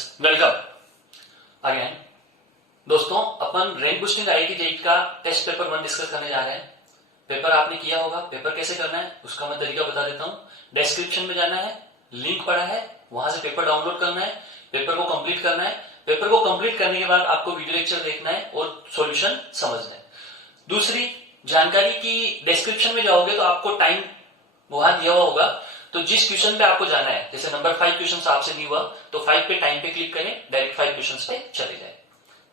Students, welcome again. दोस्तों, अपन rank boosting IIT JEE का test paper 1 discuss करने जा रहे हैं। पेपर आपने किया होगा, पेपर कैसे करना है उसका मैं तरीका बता देता हूं। डिस्क्रिप्शन में जाना है, लिंक पड़ा है, वहां से पेपर डाउनलोड करना है, पेपर को कंप्लीट करना है। पेपर को कंप्लीट करने के बाद आपको वीडियो लेक्चर देखना है और सॉल्यूशन समझना है। दूसरी जानकारी की डिस्क्रिप्शन में जाओगे तो आपको टाइम वहां दिया हुआ होगा, तो जिस क्वेश्चन पे आपको जाना है, जैसे नंबर 5 क्वेश्चन आपसे नहीं हुआ तो 5 पे टाइम पे क्लिक करें, डायरेक्ट 5 क्वेश्चन पे चले जाए।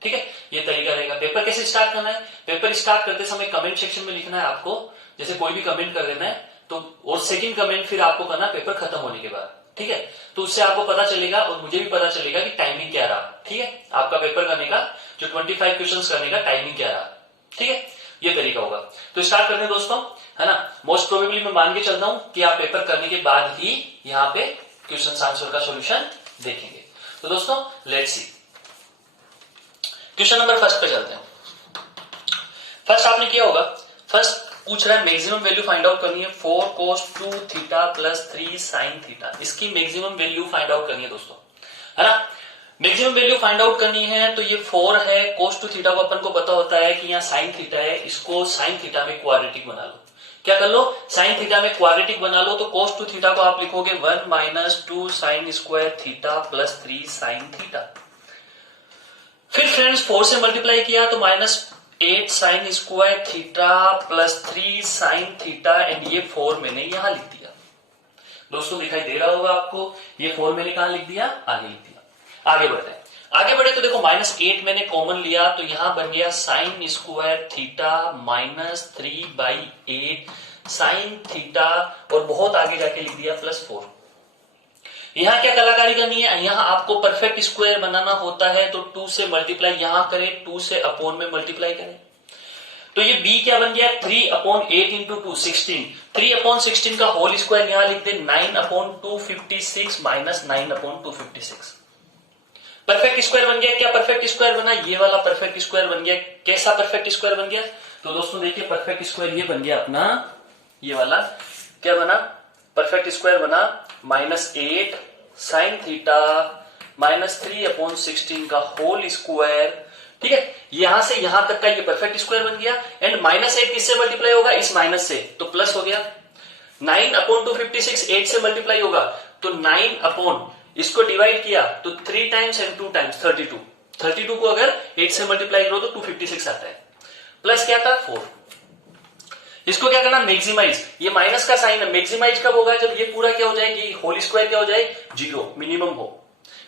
ठीक है, ये तरीका रहेगा। पेपर कैसे स्टार्ट करना है, पेपर स्टार्ट करते समय कमेंट सेक्शन में लिखना है आपको, जैसे कोई भी कमेंट कर देना है तो, और सेकंड कमेंट फिर आपको करना पेपर खत्म होने के बाद। ठीक है, तो उससे आपको पता चलेगा और मुझे भी पता चलेगा कि टाइमिंग क्या रहा। ठीक है, आपका पेपर करने का जो 25 क्वेश्चन करने का टाइमिंग क्या रहा। ठीक है, ये तरीका होगा। तो स्टार्ट करते हैं दोस्तों, है ना। मोस्ट प्रोबेबली मैं मान के चलता हूं कि आप पेपर करने के बाद ही यहाँ पे क्वेश्चन आंसर का सॉल्यूशन देखेंगे। तो दोस्तों let's see, question number first पे चलते हैं। फर्स्ट आपने किया होगा, फर्स्ट पूछ रहा है मैक्सिमम वैल्यू फाइंड आउट करनी है 4 cos 2 theta plus 3 sin theta. इसकी मैक्सिमम वैल्यू फाइंड आउट करनी है दोस्तों, है ना। मैक्सिमम वैल्यू फाइंड आउट करनी है तो ये 4 है, cos 2 थीटा को अपन को पता होता है कि यहाँ sin थीटा है, इसको sin थीटा में क्वाड्रेटिक बना लो। क्या कर लो, sin थीटा में क्वाड्रेटिक बना लो। तो cos 2 थीटा को आप लिखोगे 1 minus 2 sin square theta plus 3 sin theta. फिर फ्रेंड्स 4 से मल्टीप्लाई किया तो minus 8 sin square theta plus 3 sin theta, and ये 4 मैंने यहां लिख दिया। दोस्तों दिखाई दे रहा होगा आपको, ये 4 मैंने कहां लिख दिया, आगे लिख दिया। आगे बढ़ते हैं, आगे बढ़े तो देखो माइनस 8 मैंने कॉमन लिया तो यहां बन गया sin square theta minus 3/8 sin theta, और बहुत आगे जाके लिख दिया प्लस 4। यहां क्या कलाकारी करनी है, यहां आपको परफेक्ट स्क्वायर बनाना होता है तो 2 से मल्टीप्लाई यहां करें, 2 से अपॉन में मल्टीप्लाई करें। तो ये b क्या बन गया, 3/8 इंटू 2 16, 3/16 का होल स्क्वायर यहां लिख दे 9/256 माइनस 9/256। परफेक्ट स्क्वायर बन गया। क्या परफेक्ट स्क्वायर बना, ये वाला परफेक्ट स्क्वायर बन गया। कैसा परफेक्ट स्क्वायर बन गया, तो दोस्तों देखिए परफेक्ट स्क्वायर ये बन गया अपना, ये वाला क्या बना, परफेक्ट स्क्वायर बना -8 sin थीटा माइनस 3/16 का होल स्क्वायर। ठीक है, यहां से यहां तक का ये परफेक्ट स्क्वायर बन गया। एंड -8 किससे मल्टीप्लाई होगा, इस माइनस से, तो प्लस हो गया। 9/256 8 से मल्टीप्लाई होगा तो 9 इसको डिवाइड किया तो 3 टाइम्स एंड 2 टाइम्स 32। 32 को अगर 8 से मल्टीप्लाई करो तो 256 आता है। प्लस क्या था 4। इसको क्या करना, मैक्सिमाइज। ये माइनस का साइन है, मैक्सिमाइज कब होगा, जब ये पूरा क्या हो जाएगी, होल स्क्वायर क्या हो जाए 0, मिनिमम हो।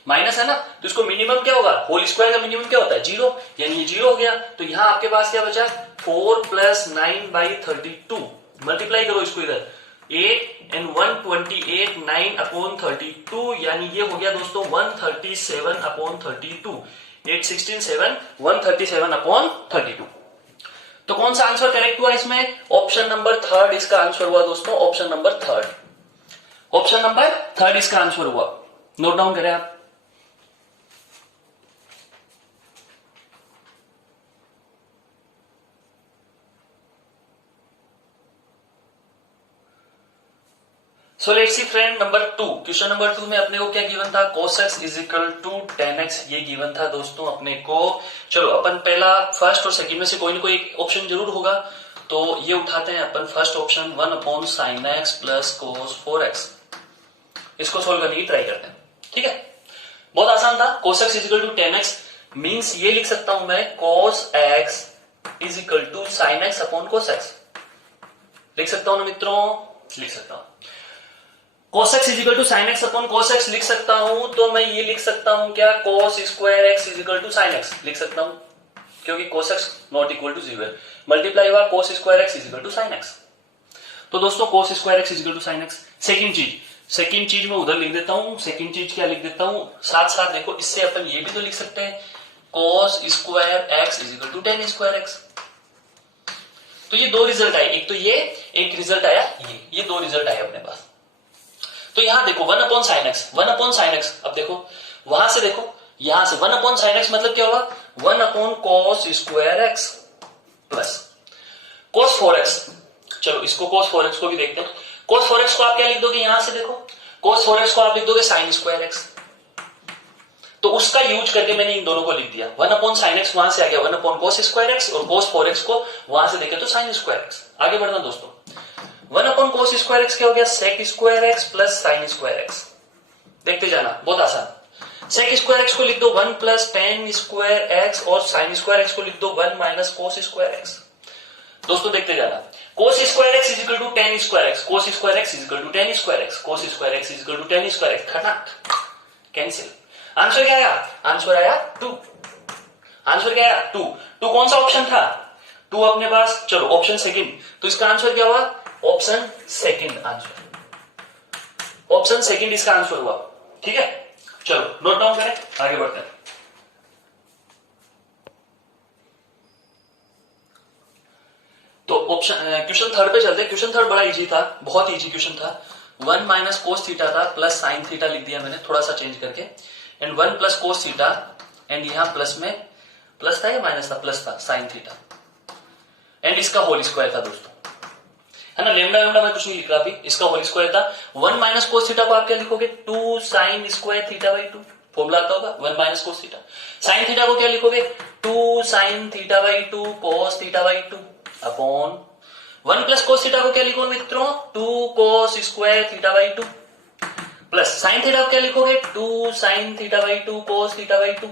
माइनस है ना, तो इसको मिनिमम क्या होगा, होल स्क्वायर का मिनिमम क्या होता है 0, यानी ये 0 हो गया। तो यहां आपके पास क्या बचा 4 प्लस 9/32। मल्टीप्लाई करो इसको इधर, 8 एंड 128 9/32, यानी ये हो गया दोस्तों 137/32। 8 16 7 137/32। तो कौन सा आंसर करेक्ट हुआ इसमें, ऑप्शन नंबर 3 इसका आंसर हुआ दोस्तों, ऑप्शन नंबर 3। ऑप्शन नंबर 3 इसका आंसर हुआ। नोट डाउन करें आप। So let's see friend number 2। Question number 2 में अपने को क्या गिवन था, cos x is equal to tan x, ये गिवन था दोस्तों अपने को। चलो अपन पहला फर्स्ट और सेकंड में से कोई ना कोई ऑप्शन जरूर होगा, तो ये उठाते हैं अपन first option 1/sin x plus cos 4x। इसको सोल्व करने की ट्राई करते हैं। ठीक है, बहुत आसान था। cos x is equal to tan x means ये लिख सकता हूं मैं, cos x is equal to sin x upon cos x। लिख सकता हूं ना मित्रों, लिख सकता हूं। cos x is equal to sin x upon cos x लिख सकता हूं, तो मैं ये लिख सकता हूं क्या, cos square x is equal to sin x लिख सकता हूं, क्योंकि cos x not equal to 0 है। मल्टीप्लाई हुआ cos square x is equal to sin x। तो दोस्तों cos square x is equal to sin x। Second चीज मैं उधर लिख देता हूं। सेकंड चीज क्या लिख देता हूं, साथ साथ देखो, इससे अपन ये भी तो लिख सकते हैं, cos square x is equal to tan square x। तो ये दो रिजल्ट आए, एक तो ये, एक रिजल्ट आया ये दो रिजल्ट आए अपने पास। तो यहां देखो 1/sin x, 1/sin x। अब देखो वहां से देखो, यहां से 1/sin x मतलब क्या होगा, 1/cos square x plus cos 4x। चलो इसको cos 4x को भी देखते हैं। cos 4x को आप क्या लिख दोगे, यहां से देखो cos 4x को आप लिख दोगे sin स्क्वायर x। तो उसका यूज करके मैंने इन दोनों को लिख दिया। 1 अपॉन साइन एक्स वहां से आ गया 1 अपॉन कोस स्क्वायर एक्स, और कोस 4x को वहां से देखे तो साइन स्क्वायर एक्स। आगे बढ़ना दोस्तों, 1 अपॉन कोस स्क्वायर एक्स क्या हो गया, sec square x plus sine square x. देखते जाना, बहुत आसान। सेक स्क्वायर एक्स को लिख दो 1 प्लस टेन स्क्वायर एक्स, और साइन स्क्वायर एक्स को लिख दो 1 माइनस कोस स्क्वायर एक्स। दोस्तों देखते जाना, cos square x is equal to tan square x, cos square x is equal to tan square x, cos square x is equal to tan square x, खटक cancel. Answer क्या आया, answer आया 2। Answer क्या आया 2। 2 कौन सा option था, 2 अपने पास, चलो ऑप्शन सेकंड, तो इसका आंसर क्या हुआ, option second answer, option second इसका आंसर हुआ। ठीक है, चलो नोट डाउन करें, आगे बढ़ते हैं। तो ऑप्शन क्वेश्चन थर्ड पे चलते हैं। क्वेश्चन थर्ड बड़ा इजी था, बहुत इजी क्वेश्चन था। 1 माइनस कोस थीटा था, प्लस साइन थीटा लिख दिया मैंने थोड़ा सा चेंज करके, and 1 plus cos theta, and यहां प्लस में प्लस था या माइनस था, प्लस था साइन थीटा, एंड इसका होल स्क्वायर था दोस्तों, है ना। लेमडा लेमडा मैं कुछ नहीं लिख रहा अभी, इसका होल स्क्वायर था। 1 माइनस कोस थीटा को आप क्या लिखोगे, 2 sine square theta by 2, formula आता होगा 1 minus cos theta. Sine theta को क्या लिखोगे, 2 sine theta by 2 cos theta by 2 upon 1 plus cos theta को क्या लिखोगे मित्रों, 2 cos square theta by 2, plus sine theta को क्या लिखोगे, 2 sine theta by 2 cos theta by 2।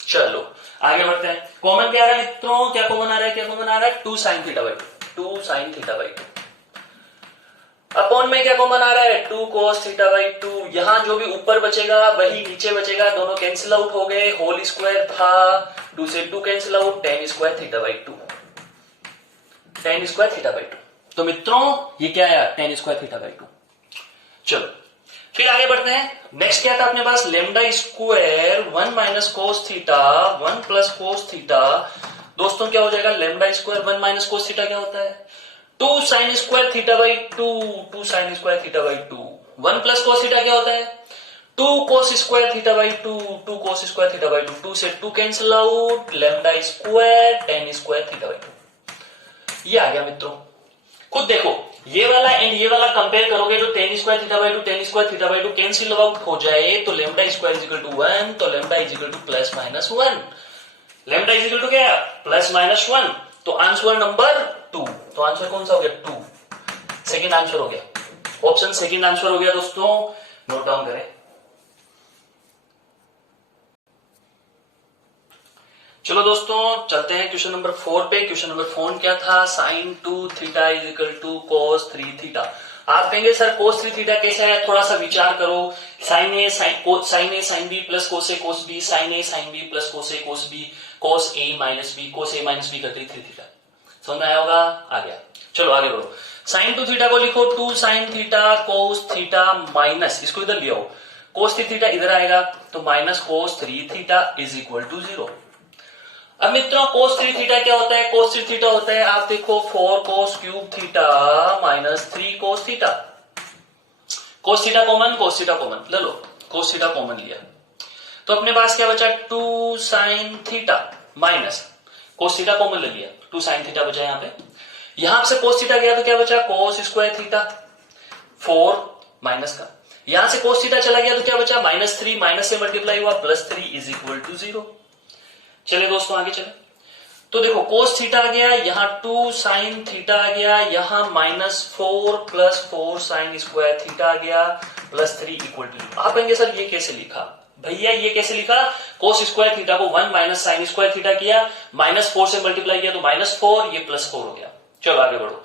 चलो आगे बढ़ते हैं। कॉमन क्या आ रहा है मित्रों, क्या कॉमन आ रहा है, क्या कॉमन आ रहा है, 2 sine theta by 2, 2 sine theta by 2 upon में क्या कॉमन आ रहा है, 2 कोस थीटा बाई 2। यहां जो भी ऊपर बचेगा वही नीचे बचेगा, दोनों कैंसिल आउट हो गए, होल स्क्वायर था, 2 से 2 cancel out, ten square theta by 2, tan square theta by 2। तो मित्रों ये क्या आया, टेन स्क्वायर थीटा बाई 2। चलो फिर आगे बढ़ते हैं। नेक्स्ट क्या था अपने पास, lambda square 1 minus cos theta 1 plus cos theta. दोस्तों क्या हो जाएगा, lambda square 1 minus cos theta क्या होता है, 2 sine square theta by 2, 2 sine square theta by 2। 1 plus cos theta क्या होता है, 2 cos square theta by 2, 2 cos square theta by 2, 2 से 2 cancel out, lambda square tan square theta by 2। ये आ गया मित्रों। खुद देखो, ये वाला एंड ये वाला कंपेयर करोगे तो tan square theta by 2 tan square theta by 2 cancel out हो जाए, तो lambda square is equal to 1, तो lambda is equal to plus minus 1, lambda is equal to क्या, प्लस माइनस 1। तो आंसर नंबर 2, तो आंसर कौन सा हो गया, 2, सेकंड आंसर हो गया, ऑप्शन सेकंड आंसर हो गया दोस्तों। नोट डाउन करें। चलो दोस्तों चलते हैं क्वेश्चन नंबर 4 पे। क्वेश्चन नंबर 4 क्या था, sine 2 theta is equal to cos 3 theta. आप कहेंगे सर कोस 3 थीटा कैसा है, थोड़ा सा विचार करो। साइन ए साइन बी प्लस कोस ए कोस बी, साइन ए साइन बी प्लस कोस ए कोस बी, कोस ए माइनस बी करके 3 थीटा। समझ में आया होगा, आ गया। चलो आगे बढ़ो। साइन 2 थीटा को लिखो 2 sine theta cos theta minus, इसको इधर ले आओ, कोस 3 थीटा इधर आएगा, तो minus cos 3 theta is equal to 0। अब मित्रों कोस 3 थीटा क्या होता है, कोस 3 थीटा होता है, आप देखो 4 cos cube theta minus 3 cos theta. Cos theta common ले लो, कोस थीटा कॉमन लिया तो अपने पास क्या बचा, 2 sine theta minus cos theta common ले लिया, 2 साइन थीटा बचा यहाँ पे। यहां से कोस थीटा गया तो क्या बचा, कोस स्क्वायर थीटा 4 माइनस का, यहां से कोस थीटा चला गया तो क्या बचा, -3, माइनस से मल्टीप्लाई हुआ +3 इज इक्वल टू 0। चले दोस्तों आगे चले, तो देखो कोस थीटा आ गया, यहां 2 साइन थीटा आ गया, यहां -4 + 4 साइन स्क्वायर थीटा आ गया, +3 इक्वल टू। आप कहेंगे सर ये कैसे लिखा, भैया ये कैसे लिखा, कोस स्क्वायर थीटा को 1 माइनस साइन स्क्वायर थीटा किया, -4 से मल्टीप्लाई किया तो -4, ये +4 हो गया। चलो आगे बढ़ो,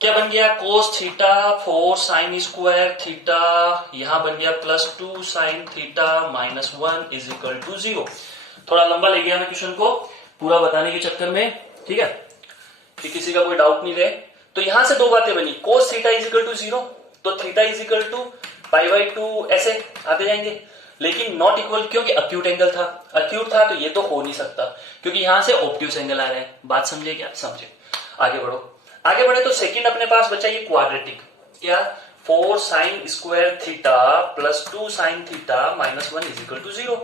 क्या बन गया, cos theta 4 sine square theta, यहां बन गया +2 sine theta -1 is equal to 0। थोड़ा लंबा ले गया मैं क्वेश्चन को पूरा बताने के चक्कर में, ठीक है, कि किसी का कोई डाउट नहीं रहे। तो यहां से दो बातें बनी, cos theta is equal to 0, तो थीटा इज इक्वल टू π/2 ऐसे आते जाएंगे, लेकिन नॉट इक्वल, क्योंकि अक्यूट एंगल था, अक्यूट था तो ये तो हो नहीं सकता, क्योंकि यहां से ऑब्ट्यूस एंगल आ रहे हैं। बात समझे क्या, समझे। आगे बढ़ो, आगे बढ़े तो सेकंड अपने पास बचा ये क्वाड्रेटिक, क्या, 4 sine square theta +2 sine theta -1 is equal to 0।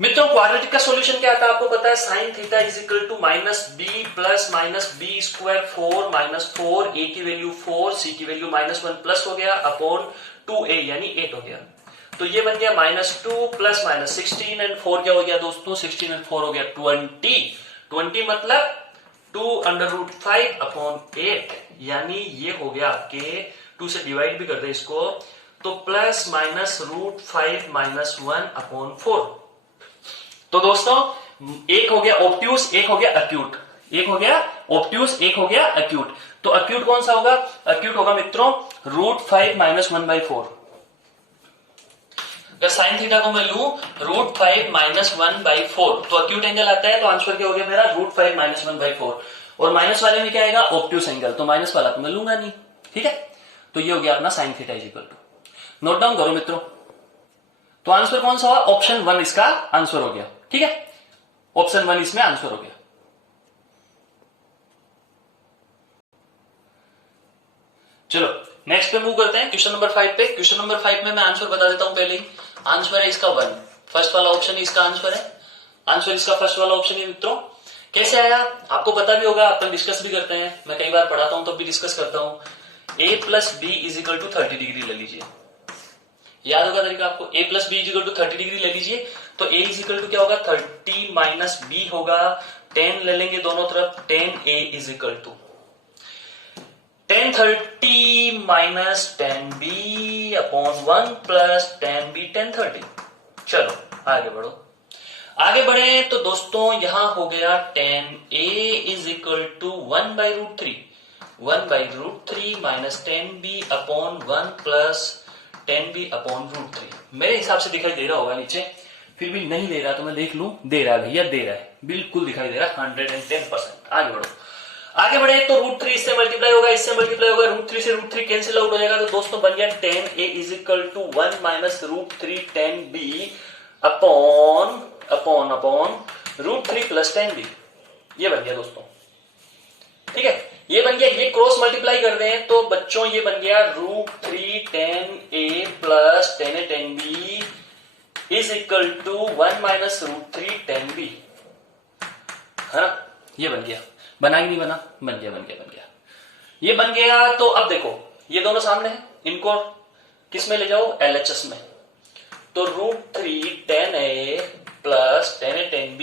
मित्रों क्वाड्रेटिक का सॉल्यूशन क्या था, आपको पता है, sine theta is equal to -b plus -b square 4 -4, a की वैल्यू 4, c की वैल्यू -1 प्लस हो गया अपॉन 2a यानी 8 हो गया। तो ये बन गया -2 प्लस -16 एंड 4 क्या हो गया दोस्तों, 16 एंड 4 हो गया 20। 20 मतलब 2√5/8, यानी ये हो गया आपके 2 से डिवाइड भी कर दे इसको तो +-√5 -1/4। तो दोस्तों एक हो गया ऑब्ट्यूज, एक हो गया अक्यूट, एक हो गया ऑब्ट्यूज, एक हो गया अक्यूट। तो अक्यूट कौन सा होगा, अक्यूट होगा मित्रों √5 -1/4। अगर साइन थीटा को मैं लू √5 -1/4 तो अक्यूट एंगल आता है, तो आंसर क्या हो गया मेरा √5 -1/4। और माइनस वाले में क्या आएगा, ऑब्ट्यूज एंगल, तो माइनस वाला तो मैं लूंगा नहीं, ठीक है। तो ये हो गया अपना sine theta is equal to, note down करो मित्रों। तो आंसर कौन सा हुआ, ऑप्शन 1 इसका आंसर हो गया, ठीक है। ऑप्शन 1 इसमें आंसर हो गया। चलो नेक्स्ट पे मूव करते हैं क्वेश्चन नंबर 5 पे। क्वेश्चन नंबर 5 में मैं आंसर बता देता हूं पहले ही। आंसर है इसका 1, फर्स्ट वाला ऑप्शन इसका आंसर है। आंसर इसका फर्स्ट वाला ऑप्शन है मित्रों। कैसे आया आपको पता भी होगा, अपन डिस्कस भी करते हैं, मैं कई बार पढ़ाता हूं तब भी डिस्कस करता हूं। a + b = 30 डिग्री ले लीजिए, याद होगा तरीका आपको। a + b = 30 डिग्री ले लीजिए, तो a = क्या होगा, 30 - b होगा, 10 ले लेंगे दोनों तरफ, 10a = tan 30 - 10b/1 + tan b tan 30। चलो आगे बढ़ो, आगे बढ़े तो दोस्तों यहां हो गया tan a = 1/√3, 1/√3 - tan b/1 + tan b/√3। मेरे हिसाब से दिखाई दे रहा होगा नीचे, फिर भी नहीं दे रहा तो मैं देख लूं, दे रहा है भैया, दे रहा है, बिल्कुल दिखाई दे रहा है 110%। आगे बढ़ो, आगे बढ़े तो √3 इससे मल्टीप्लाई होगा, इससे मल्टीप्लाई होगा, √3 से √3 कैंसिल आउट हो जाएगा, तो दोस्तों बन गया tan a = 1 - √3 tan b/√3 + tan b। ये बन गया दोस्तों, ठीक है, ये बन गया। ये क्रॉस मल्टीप्लाई कर रहे हैं तो बच्चों ये बन गया √3 tan a + tan a tan b = 1 - √3 tan b, है ना। ये बन गया, बना कि नहीं बना, बन गया, बन गया, बन गया, ये बन गया। तो अब देखो ये दोनों सामने हैं, इनको किस में ले जाओ, LHS में। तो √3 tan a + tan a tan b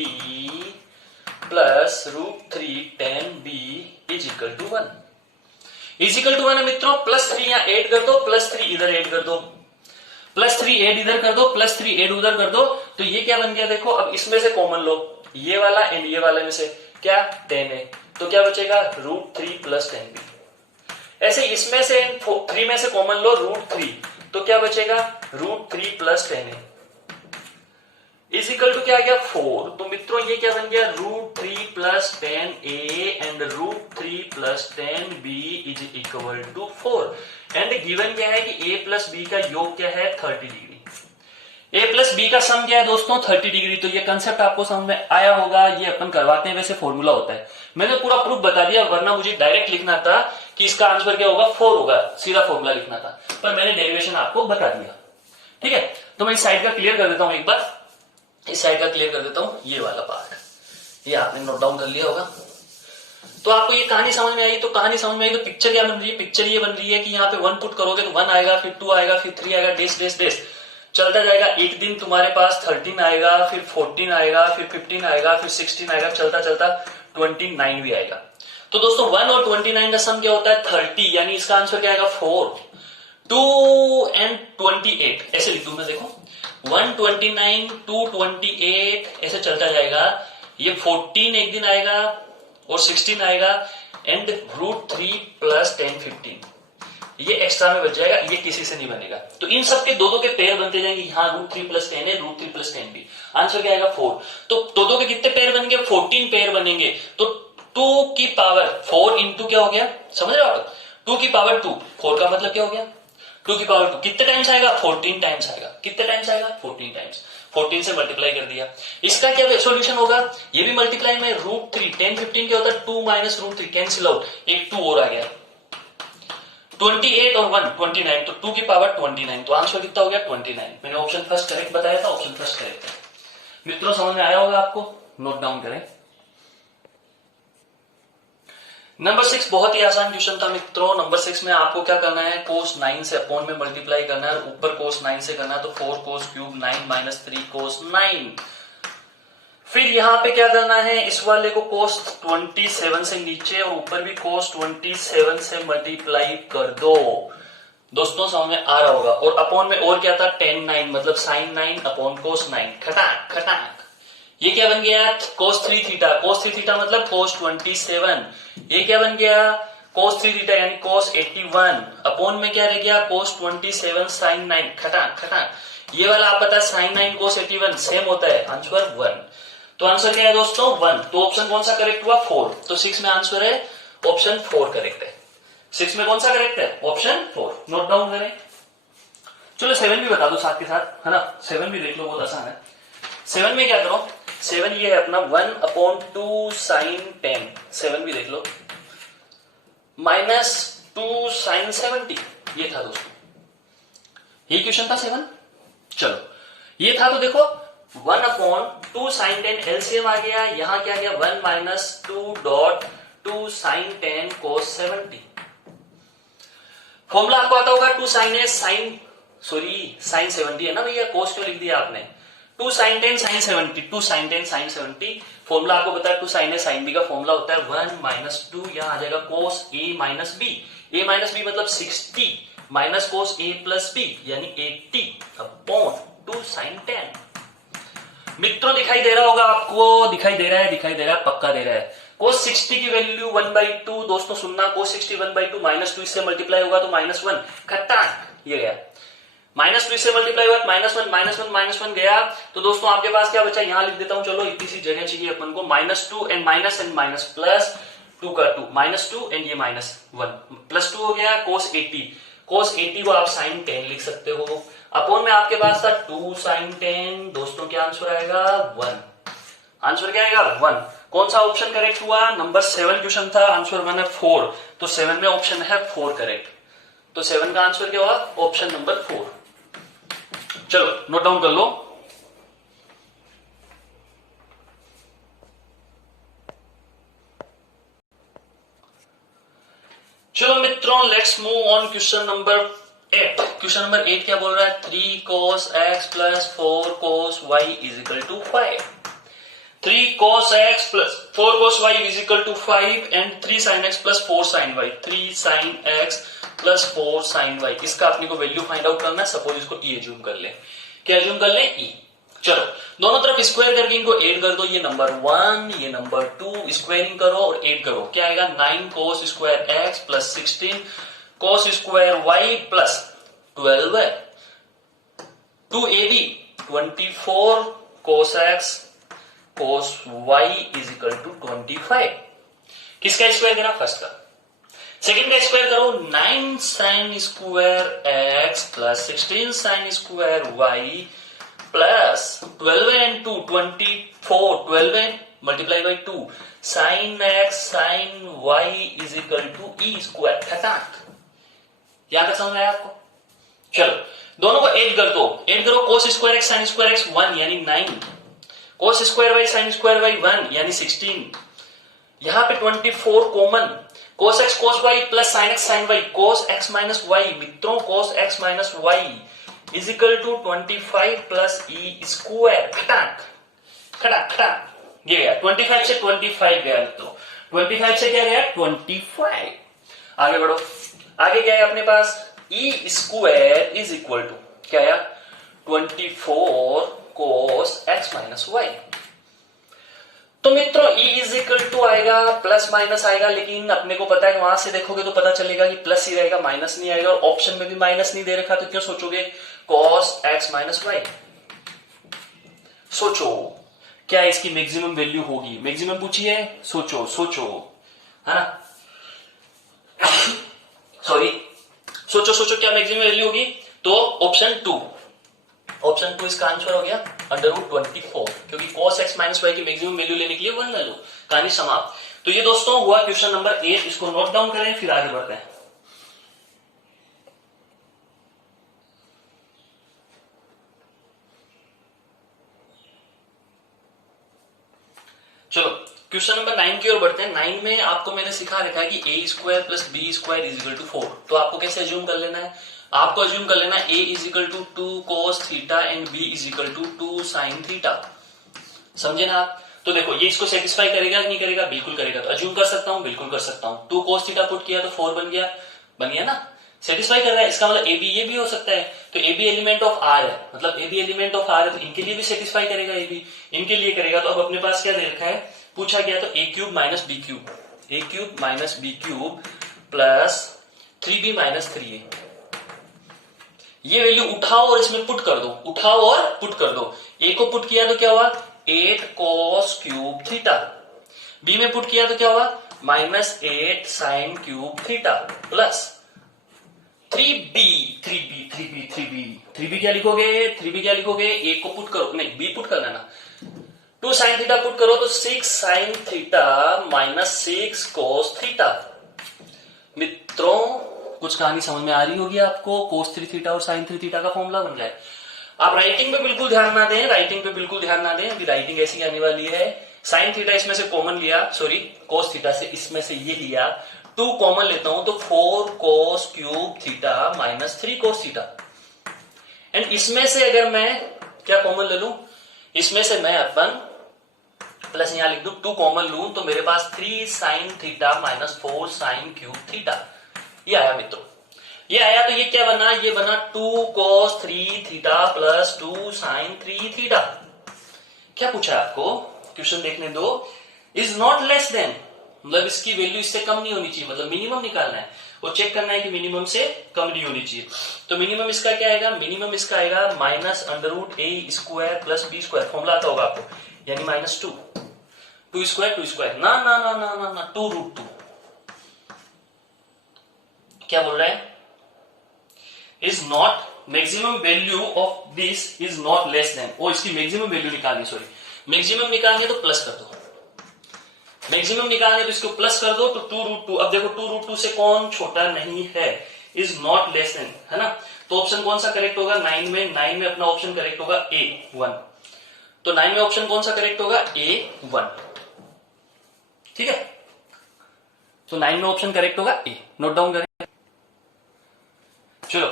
+ √3 tan b = 1 = 1 है मित्रों। +3 यहां ऐड कर दो, +3 इधर ऐड कर दो, +3 ऐड इधर कर दो, +3 ऐड उधर कर दो, तो ये क्या बन गया देखो। अब इसमें से कॉमन लो, ये वाला एंड ये वाले में से क्या, tan a, तो क्या बचेगा √3 + tan b। ऐसे इसमें से 3 में से कॉमन लो √3, तो क्या बचेगा √3 + tan a = क्या आ गया 4। तो मित्रों ये क्या बन गया, √3 + tan a and √3 + tan b = 4। And given क्या है कि a + b का योग क्या है, 30 डिग्री। a + b का सम क्या है दोस्तों, 30 डिग्री। तो ये कंसेप्ट आपको समझ में आया होगा, ये अपन करवाते हैं, वैसे फॉर्मूला होता है। मैंने पूरा प्रूफ बता दिया, वरना मुझे डायरेक्ट लिखना था कि इसका आंसर क्या होगा, 4 होगा, सीधा फॉर्मूला लिखना था, पर मैंने डेरिवेशन आपको बता दिया, ठीक है। तो मैं इस साइड का क्लियर कर देता हूं, एक बार इस साइड का क्लियर कर देता हूं। ये वाला पार्ट ये आपने नोट डाउन कर लिया होगा। तो आपको ये कहानी समझ में आई, तो कहानी समझ में आई तो पिक्चर क्या बन रही है, पिक्चर ये बन रही है कि यहाँ पे 1 पुट करोगे तो 1 आएगा, फिर 2 आएगा, फिर 3 आएगा, डेस डेस डेस चलता जाएगा। एक दिन तुम्हारे पास 13 आएगा, फिर 14 आएगा, फिर 15 आएगा, फिर 16 आएगा, चलता चलता 29 भी आएगा। तो दोस्तों 1 और 29 का सम क्या होता है, 30, यानी इसका आंसर क्या आएगा 4। 2 and 28 ऐसे लिख दूं मैं, देखो 129 228 ऐसे चलता जाएगा। ये 14 एक दिन आएगा और 16 आएगा एंड √3 + tan 15 ये एक्स्ट्रा में बच जाएगा, ये किसी से नहीं बनेगा। तो इन सब के दो के पेयर बनते जाएंगे, यहाँ √3 + tan a, √3 + tan b, answer क्या आएगा 4। तो दो के कितने पेयर बनेंगे, 14 पेयर बनेंगे। तो 2 की पावर 4 इंटू क्या हो गया, समझ रहे हो आप, 2 की पावर 2, 4 का मतलब क्या हो गया 2 की पावर 2, कितने टाइम्स आएगा 14 टाइम्स आएगा, कितने टाइम्स आएगा 14 टाइम्स। 14 से मल्टीप्लाई कर दिया। इसका क्या सॉल्यूशन होगा, ये भी मल्टीप्लाई में √3 tan 15 क्या होता है 2 - √3 कैंसिल आउट, एक 2 और आ गया, 28 और 1 29, तो 2 की पावर 29, तो आंसर कितना हो गया 29। मैंने ऑप्शन फर्स्ट करेक्ट बताया था, ऑप्शन फर्स्ट करेक्ट है मित्रों, समझ में आया होगा आपको, नोट डाउन करें। नंबर 6 बहुत ही आसान क्वेश्चन था मित्रों। नंबर 6 में आपको क्या करना है, कोस 9 से अपॉन में मल्टीप्लाई करना है, ऊपर कोस 9 से करना है, तो 4 कोस क्यूब 9 माइनस 3 कोस 9। फिर यहाँ पे क्या करना है, इस वाले को कोस 27 से नीचे और ऊपर भी कोस 27 से मल्टीप्लाई कर दो। दोस्तों समझ में आ रहा होगा। और अपॉन में और क्या था, टेन 9 मतलब साइन 9 अपॉन कोस 9। खटाक खटाक, ये क्या बन गया, कोस 3 थीटा। कोस 3 थीटा मतलब कोस 27। ये क्या बन गया, कोस 3 थीटा यानी कोस 81 अपॉन में क्या रह गया, कोस 27 साइन 9। खटाक खटाक, ये वाला आप पता है साइन 9 कोस 81 सेम होता है, आंसर 1। तो आंसर क्या है दोस्तों, 1। तो ऑप्शन कौन सा करेक्ट हुआ, 4। तो 6 में आंसर है ऑप्शन 4 करेक्ट है। 6 में कौन सा करेक्ट है, ऑप्शन 4। नोट डाउन करें। चलो 7 भी बता दो साथ के साथ, है ना। 7 भी देख लो, बहुत आसान है। 7 में क्या करो, 7 ये है अपना 1/2 साइन 10। 7 भी देख लो, माइनस 2 साइन 70। ये था दोस्तों, ये क्वेश्चन था 7। चलो ये था, तो देखो 1/2 साइन 10 एलसीएम आ गया। यहां क्या गया, 1 माइनस 2 साइन 10 कोस 70। फॉर्मूला आपको आता होगा, 2 साइन है साइन, सॉरी साइन 70 है ना भैया, कोस क्यों लिख दिया आपने। 2 sine 10 sine 70, 2 sine 10 sine 70। Formula आपको पता है 2 साइन है साइन बी का फॉर्मूला होता है 1 माइनस 2, यहां आ जाएगा कोस ए माइनस बी। ए माइनस बी मतलब 60 माइनस कोस ए प्लस बी यानी 80 अपॉन 2 साइन 10। मित्रों दिखाई दे रहा होगा आपको, दिखाई दे रहा है, दिखाई दे रहा है, पक्का दे रहा है। कोस 60 की वैल्यू 1/2। दोस्तों सुनना, कोस 60 1/2 माइनस 2 इससे मल्टीप्लाई होगा तो -1। खटाक, ये गया -2 इससे मल्टीप्लाई हुआ -1 -1 गया। तो दोस्तों आपके पास क्या बचा, यहां लिख देता हूं, चलो इतनी सी जगह चाहिए अपन को। -2 एंड माइनस प्लस 2 का 2 -2 एंड ये -1 +2 हो गया। कोस 80, कोस 80 को आप साइन 10 लिख सकते हो। अपॉन में आपके पास था 2 साइन 10। दोस्तों क्या आंसर आएगा, 1। आंसर क्या आएगा, 1। कौन सा ऑप्शन करेक्ट हुआ, नंबर 7 क्वेश्चन था, आंसर 1 है 4। तो 7 में ऑप्शन है 4 करेक्ट। तो 7 का आंसर क्या हुआ, ऑप्शन नंबर 4। चलो नोट डाउन कर लो। चलो मित्रों let's move on question number 8। Question number 8 क्या बोल रहा है, 3 cos x plus 4 cos y is equal to 5। 3 cos x plus 4 cos y is equal to 5 and 3 sin x plus 4 sin y। 3 sin x plus 4 sin y, इसका अपने को value find out करना है। Suppose इसको ई assume कर ले, क्या assume कर ले, ई। चलो दोनों तरफ स्क्वायर करके इनको ऐड कर दो, ये नंबर 1 ये नंबर 2, स्क्वायरिंग करो और ऐड करो, क्या आएगा 9 cos square x plus 16 cos square y plus 12 है 2ab 24 cos x cos y is equal to 25। किसका स्क्वायर करा, फर्स्ट का। सेकेंड का स्क्वायर करो, 9 sin square x plus 16 sin square y plus 12 and 2 24, 12 multiply by 2 sine x sine y is equal to e square. खटाक, यहां तक समझ आया आपको। चलो दोनों को ऐड कर दो, ऐड करो, cos square x sine square x 1 यानी 9, cos square y sine square y 1 यानी 16। यहां पे 24 common, cos x cos y plus sin x sin y, cos x minus y। मित्रों cos x minus y is equal to 25 plus e square. खटाक खटाक खटाक, ये गया 25 से 25 गया मित्रों, 25 से क्या गया 25। आगे बढ़ो, आगे क्या है अपने पास, E square is equal to क्या है 24 cos x माइनस वाई। तो मित्रों ई इज इक्वल टू आएगा, प्लस माइनस आएगा, लेकिन अपने को पता है वहां से देखोगे तो पता चलेगा कि प्लस ही रहेगा, माइनस नहीं आएगा। और ऑप्शन में भी माइनस नहीं दे रखा, तो क्यों सोचोगे cos x माइनस वाई। सोचो क्या इसकी मैक्सिमम वैल्यू होगी, मैक्सिमम पूछी है, सोचो सोचो, है ना, सॉरी सोचो सोचो क्या मैक्सिमम वैल्यू होगी। तो ऑप्शन 2, ऑप्शन 2 इसका आंसर हो गया √24, क्योंकि cos x माइनस वाई की मैक्सिमम वैल्यू लेने के लिए 1 ले लो, कहानी समाप्त। तो ये दोस्तों हुआ क्वेश्चन नंबर 8, इसको नोट डाउन करें फिर आगे बढ़ते हैं। चलो क्वेश्चन नंबर 9 की ओर बढ़ते हैं। 9 में आपको मैंने सिखा रखा है कि a square plus b square is equal to 4। तो आपको कैसे अज्यूम कर लेना है, आपको अज्यूम कर लेना है a is equal to 2 cos theta and b is equal to 2 sin theta. समझे ना आप? तो देखो ये इसको सेटिस्फाई करेगा कि नहीं करेगा, बिल्कुल करेगा। तो अज्यूम कर सकता हूं, बिल्कुल कर सकता हूं। 2 cos थीटा पुट किया तो 4 बन गया ना, सेटिस्फाई कर रहा है। इसका मतलब ए बी ये भी हो सकता है। तो a b element of R है, मतलब a b element of R है, तो इनके लिए भी सेटिस्फाई करेगा, ए बी इनके लिए करेगा। तो अब अपने पास क्या दे रखा है, पूछा गया तो a cube minus b cube, a cube minus b cube plus 3b minus 3a। ये वैल्यू उठाओ और इसमें पुट कर दो, उठाओ और पुट कर दो। ए को पुट किया तो क्या हुआ 8 cos क्यूब थीटा, बी में पुट किया तो क्या हुआ minus 8 sin cube theta plus 3b क्या लिखोगे, 3b क्या लिखोगे, ए को पुट करो, नहीं बी पुट करना ना, 2 sin थीटा पुट करो तो 6 sin theta minus 6 cos theta. मित्रों कुछ कहानी समझ में आ रही होगी आपको, cos 3 थीटा और sin 3 थीटा का फॉर्मूला बन जाए। आप राइटिंग पे बिल्कुल ध्यान ना दें, राइटिंग पे बिल्कुल ध्यान ना दें। अभी राइटिंग ऐसी आने वाली है, sin थीटा इसमें से कॉमन लिया, सॉरी cos थीटा से इसमें से ये लिया, 2 कॉमन लेता हूं तो 4 cos cube theta minus 3 cos theta. And इसमें से अगर मैं क्या कॉमन ले लूं, इसमें से मैं अपन प्लस यहां लिख दूं, 2 कॉमन लूं तो मेरे पास 3 sin theta minus 4 sin cube theta. ये आया मित्रों, ये आया। तो ये क्या बना, ये बना 2 cos 3 theta plus 2 sin 3 theta. क्या पूछा है आपको, क्वेश्चन देखने दो। इज नॉट लेस देन, मतलब इसकी वैल्यू इससे कम नहीं होनी चाहिए, मतलब मिनिमम निकालना है और चेक करना है कि मिनिमम से कम नहीं होनी चाहिए। तो मिनिमम इसका क्या आएगा, मिनिमम इसका आएगा minus under root a square plus b square, formula आता होगा आपको, यानी माइनस 2 स्क्वायर ना ना ना ना ना ना 2 रूट 2। क्या बोल रहा है, is not maximum value of this is not less than, ओ इसकी मैक्सिमम वैल्यू निकालनी, सॉरी मैक्सिमम निकालनी है तो प्लस कर दो, मैक्सिमम निकालनी है तो इसको प्लस कर दो तो 2 रूट 2। अब देखो 2 रूट 2 से कौन छोटा नहीं है, इज नॉट लेस देन, है ना। तो ऑप्शन कौन सा करेक्ट होगा 9 में, 9 में अपना ऑप्शन करेक्ट होगा A1। तो 9 में ऑप्शन कौन सा करेक्ट होगा A1, ठीक है। तो 9 में ऑप्शन करेक्ट होगा A, नोट डाउन करें। चलो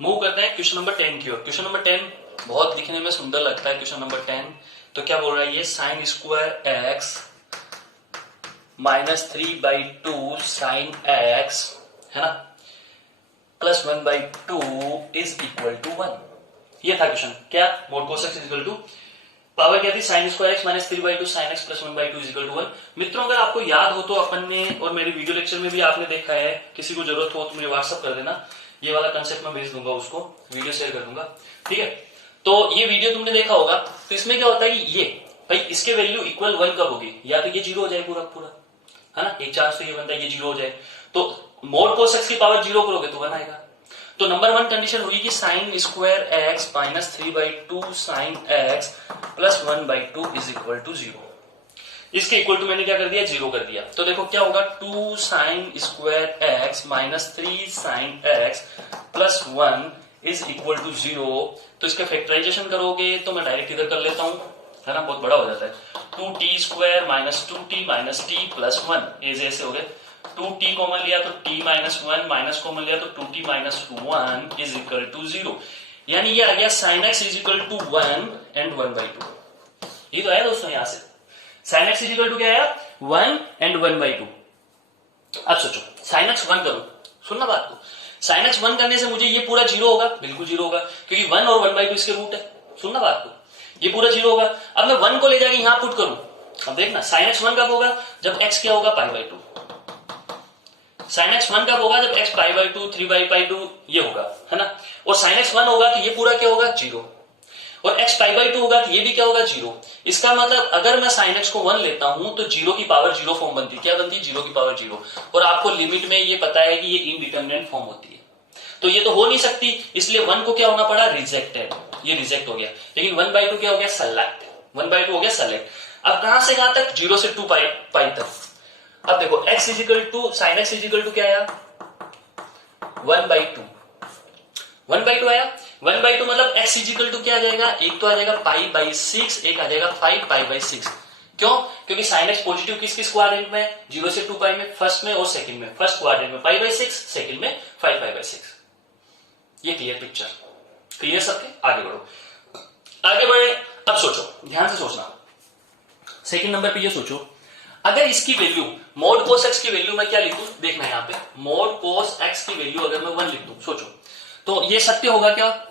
मूव करते हैं क्वेश्चन नंबर 10 की ओर। क्वेश्चन नंबर 10 बहुत दिखने में सुंदर लगता है। क्वेश्चन नंबर 10 तो क्या बोल रहा है ये, sign square x minus 3/2 sine x, है ना, प्लस 1/2 इज इक्वल टू 1। ये था क्वेश्चन, क्या mod cos x is equal to, power क्या थी sine square x minus 3/2 sine x plus 1/2 is equal to 1। मित्रों अगर आपको याद हो तो अपन ने, और मेरे वीडियो लेक्चर में भी आपने देखा है, किसी को जरूरत हो तो मुझे व्हाट्सअप कर देना, ये वाला कंसेप्ट मैं भेज दूंगा, उसको वीडियो शेयर कर दूंगा, ठीक है। तो ये वीडियो तुमने देखा होगा। तो इसमें क्या होता है कि ये भाई इसके वैल्यू इक्वल 1 कब होगी, या तो ये 0 हो जाए पूरा पूरा, है ना, एक चांस तो ये बनता है ये 0 हो जाए। तो मोड कोस एक्स की पावर 0 करोगे तो 1 आएगा। तो नंबर 1 कंडीशन हुई कि sine square x minus 3/2 sine x plus 1/2 is equal to 0। इसके इक्वल टू मैंने क्या कर दिया, 0 कर दिया। तो देखो क्या होगा, 2 sine square x minus 3 sine x plus 1 is equal to 0। तो इसका फैक्टराइजेशन करोगे तो मैं डायरेक्ट इधर कर लेता हूं, है ना, बहुत बड़ा हो जाता है। 2t square minus 2t minus t plus 1, ऐसे हो गए। 2t कॉमन लिया तो t माइनस 1, माइनस कॉमन लिया तो 2t minus 1 is equal to 0। यानी ये आ गया sine x is equal to 1 and 1/2। ये तो आया दोस्तों, यहां से sine x is equal to क्या आया, 1 एंड 1/2। अब सोचो साइन एक्स 1 करो, सुनना बात को, साइन एक्स 1 करने से मुझे ये पूरा 0 होगा, बिल्कुल 0 होगा, क्योंकि 1 और 1/2 इसके रूट है। सुनना बात को, ये पूरा 0 होगा। अब मैं 1 को ले जाके यहां पुट करूं, अब देखना साइन एक्स 1 कब होगा, जब x क्या होगा π/2। साइन एक्स 1 कब होगा, जब x π/2 3/2 ये होगा, है ना। और साइन एक्स 1 होगा तो ये पूरा क्या होगा 0, और x π/2 होगा तो ये भी क्या होगा 0। इसका मतलब अगर मैं साइन एक्स को 1 लेता हूं तो 0 की पावर 0 फॉर्म बनती है। क्या बनती है, 0 की पावर 0। और आपको लिमिट में ये पता है कि ये इनडिटरमिनेट फॉर्म होती है, तो ये तो हो नहीं सकती, इसलिए 1 को क्या होना पड़ा, रिजेक्टेड, ये रिजेक्ट हो गया। लेकिन 1/2 क्या हो गया, सेलेक्ट, 1/2 हो गया सेलेक्ट। अब कहां से कहां तक, 0 से 2 पाई तक। अब देखो x is equal to, sine x is equal to क्या आया 1/2, 1/2 आया। 1/2 मतलब x इज इक्वल टू क्या आ जाएगा, एक तो आ जाएगा π/6, एक आ जाएगा 5π/6। क्यों, क्योंकि साइन एक्स पॉजिटिव किस क्वाड्रेंट में, 0 से 2 पाई में, फर्स्ट में और सेकंड में। फर्स्ट क्वाड्रेंट में π/6, सेकंड में 5π/6। ये क्लियर पिक्चर, क्लियर सबके? आगे बढ़ो, आगे बढ़े। अब सोचो, ध्यान से सोचना, सेकंड नंबर पे ये सोचो, अगर इसकी वैल्यू मोड कोस एक्स की वैल्यू मैं क्या लिखूं, देखना यहां पे, मोड कोस एक्स की वैल्यू अगर मैं 1 लिख दूं, सोचो तो ये सत्य होगा क्या?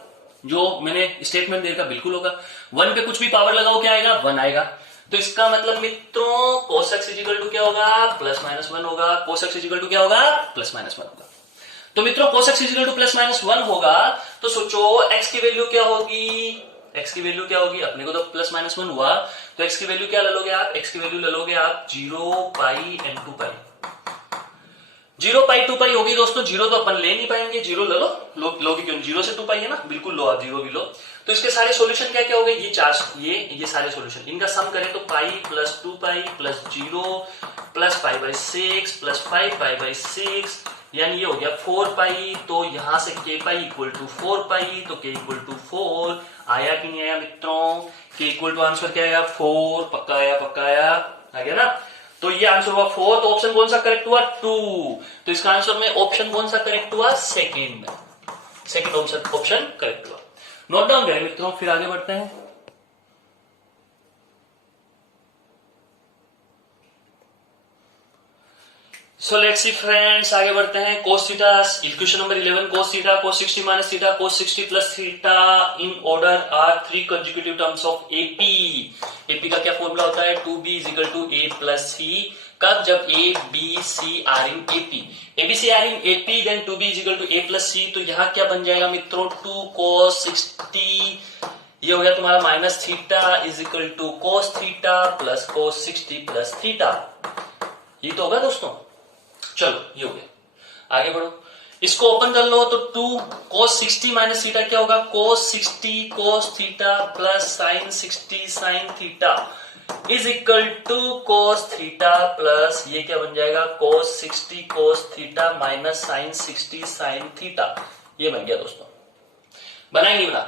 जो मैंने स्टेटमेंट देखा बिल्कुल होगा। 1 पे कुछ भी पावर लगाओ क्या आएगा, 1 आएगा। तो इसका मतलब मित्रों कोस एक्स इजिकल टू क्या होगा, +-1 होगा। कोस एक्स इजिकल टू क्या होगा, +-1 होगा। तो मित्रों कोस एक्स इजिकल टू +-1 होगा, तो सोचो एक्स की वैल्यू क्या होगी, एक्स की वैल्यू क्या होगी, अपने को तो +-1 हुआ, तो एक्स की वैल्यू क्या ले लोगे आप, एक्स की वैल्यू ले लोगे आप 0π and 2π। 0π 2π होगी दोस्तों, 0 तो अपन ले नहीं पाएंगे, 0 ले लो, लोगे क्यों, 0 से 2π है ना, बिल्कुल लो आप, 0 भी लो। तो इसके सारे सॉल्यूशन क्या क्या हो गए, ये चार, ये सारे सॉल्यूशन, इनका सम करें तो π + 2π + 0 + π/6 + 5π/6, यानी ये हो गया 4π। तो यहां से kπ = 4π, तो k = 4 आया कि नहीं आया मित्रों, k = आंसर क्या आया, 4, पक्का आया, आ गया ना। तो ये आंसर हुआ 4, तो ऑप्शन कौन सा करेक्ट हुआ, 2। तो इसका आंसर में ऑप्शन कौन सा करेक्ट हुआ, सेकंड ऑप्शन करेक्ट हुआ। नोट डाउन करें मित्रों, फिर आगे बढ़ते हैं। सो लेट्स सी फ्रेंड्स, आगे बढ़ते हैं। cos theta, equation number 11, cos theta, cos 60 - theta, cos 60 + theta in order are 3 consecutive terms of AP. AP का क्या फॉर्मूला होता है, 2b = a + c। कब, जब a b c are in AP, abc are in AP, then 2b = a + c। तो यहां क्या बन जाएगा मित्रों, 2 cos 60, ये हो गया तुम्हारा minus theta = cos theta + cos 60 + theta. ये तो होगा दोस्तों, चलो ये हो गया, आगे बढ़ो, इसको ओपन कर लो। तो 2 cos 60 - थीटा क्या होगा, cos 60 cos theta + sin 60 sin theta = cos theta plus ये क्या बन जाएगा, cos 60 cos theta - sin 60 sin theta. ये बन गया दोस्तों, बना ही नहीं बना।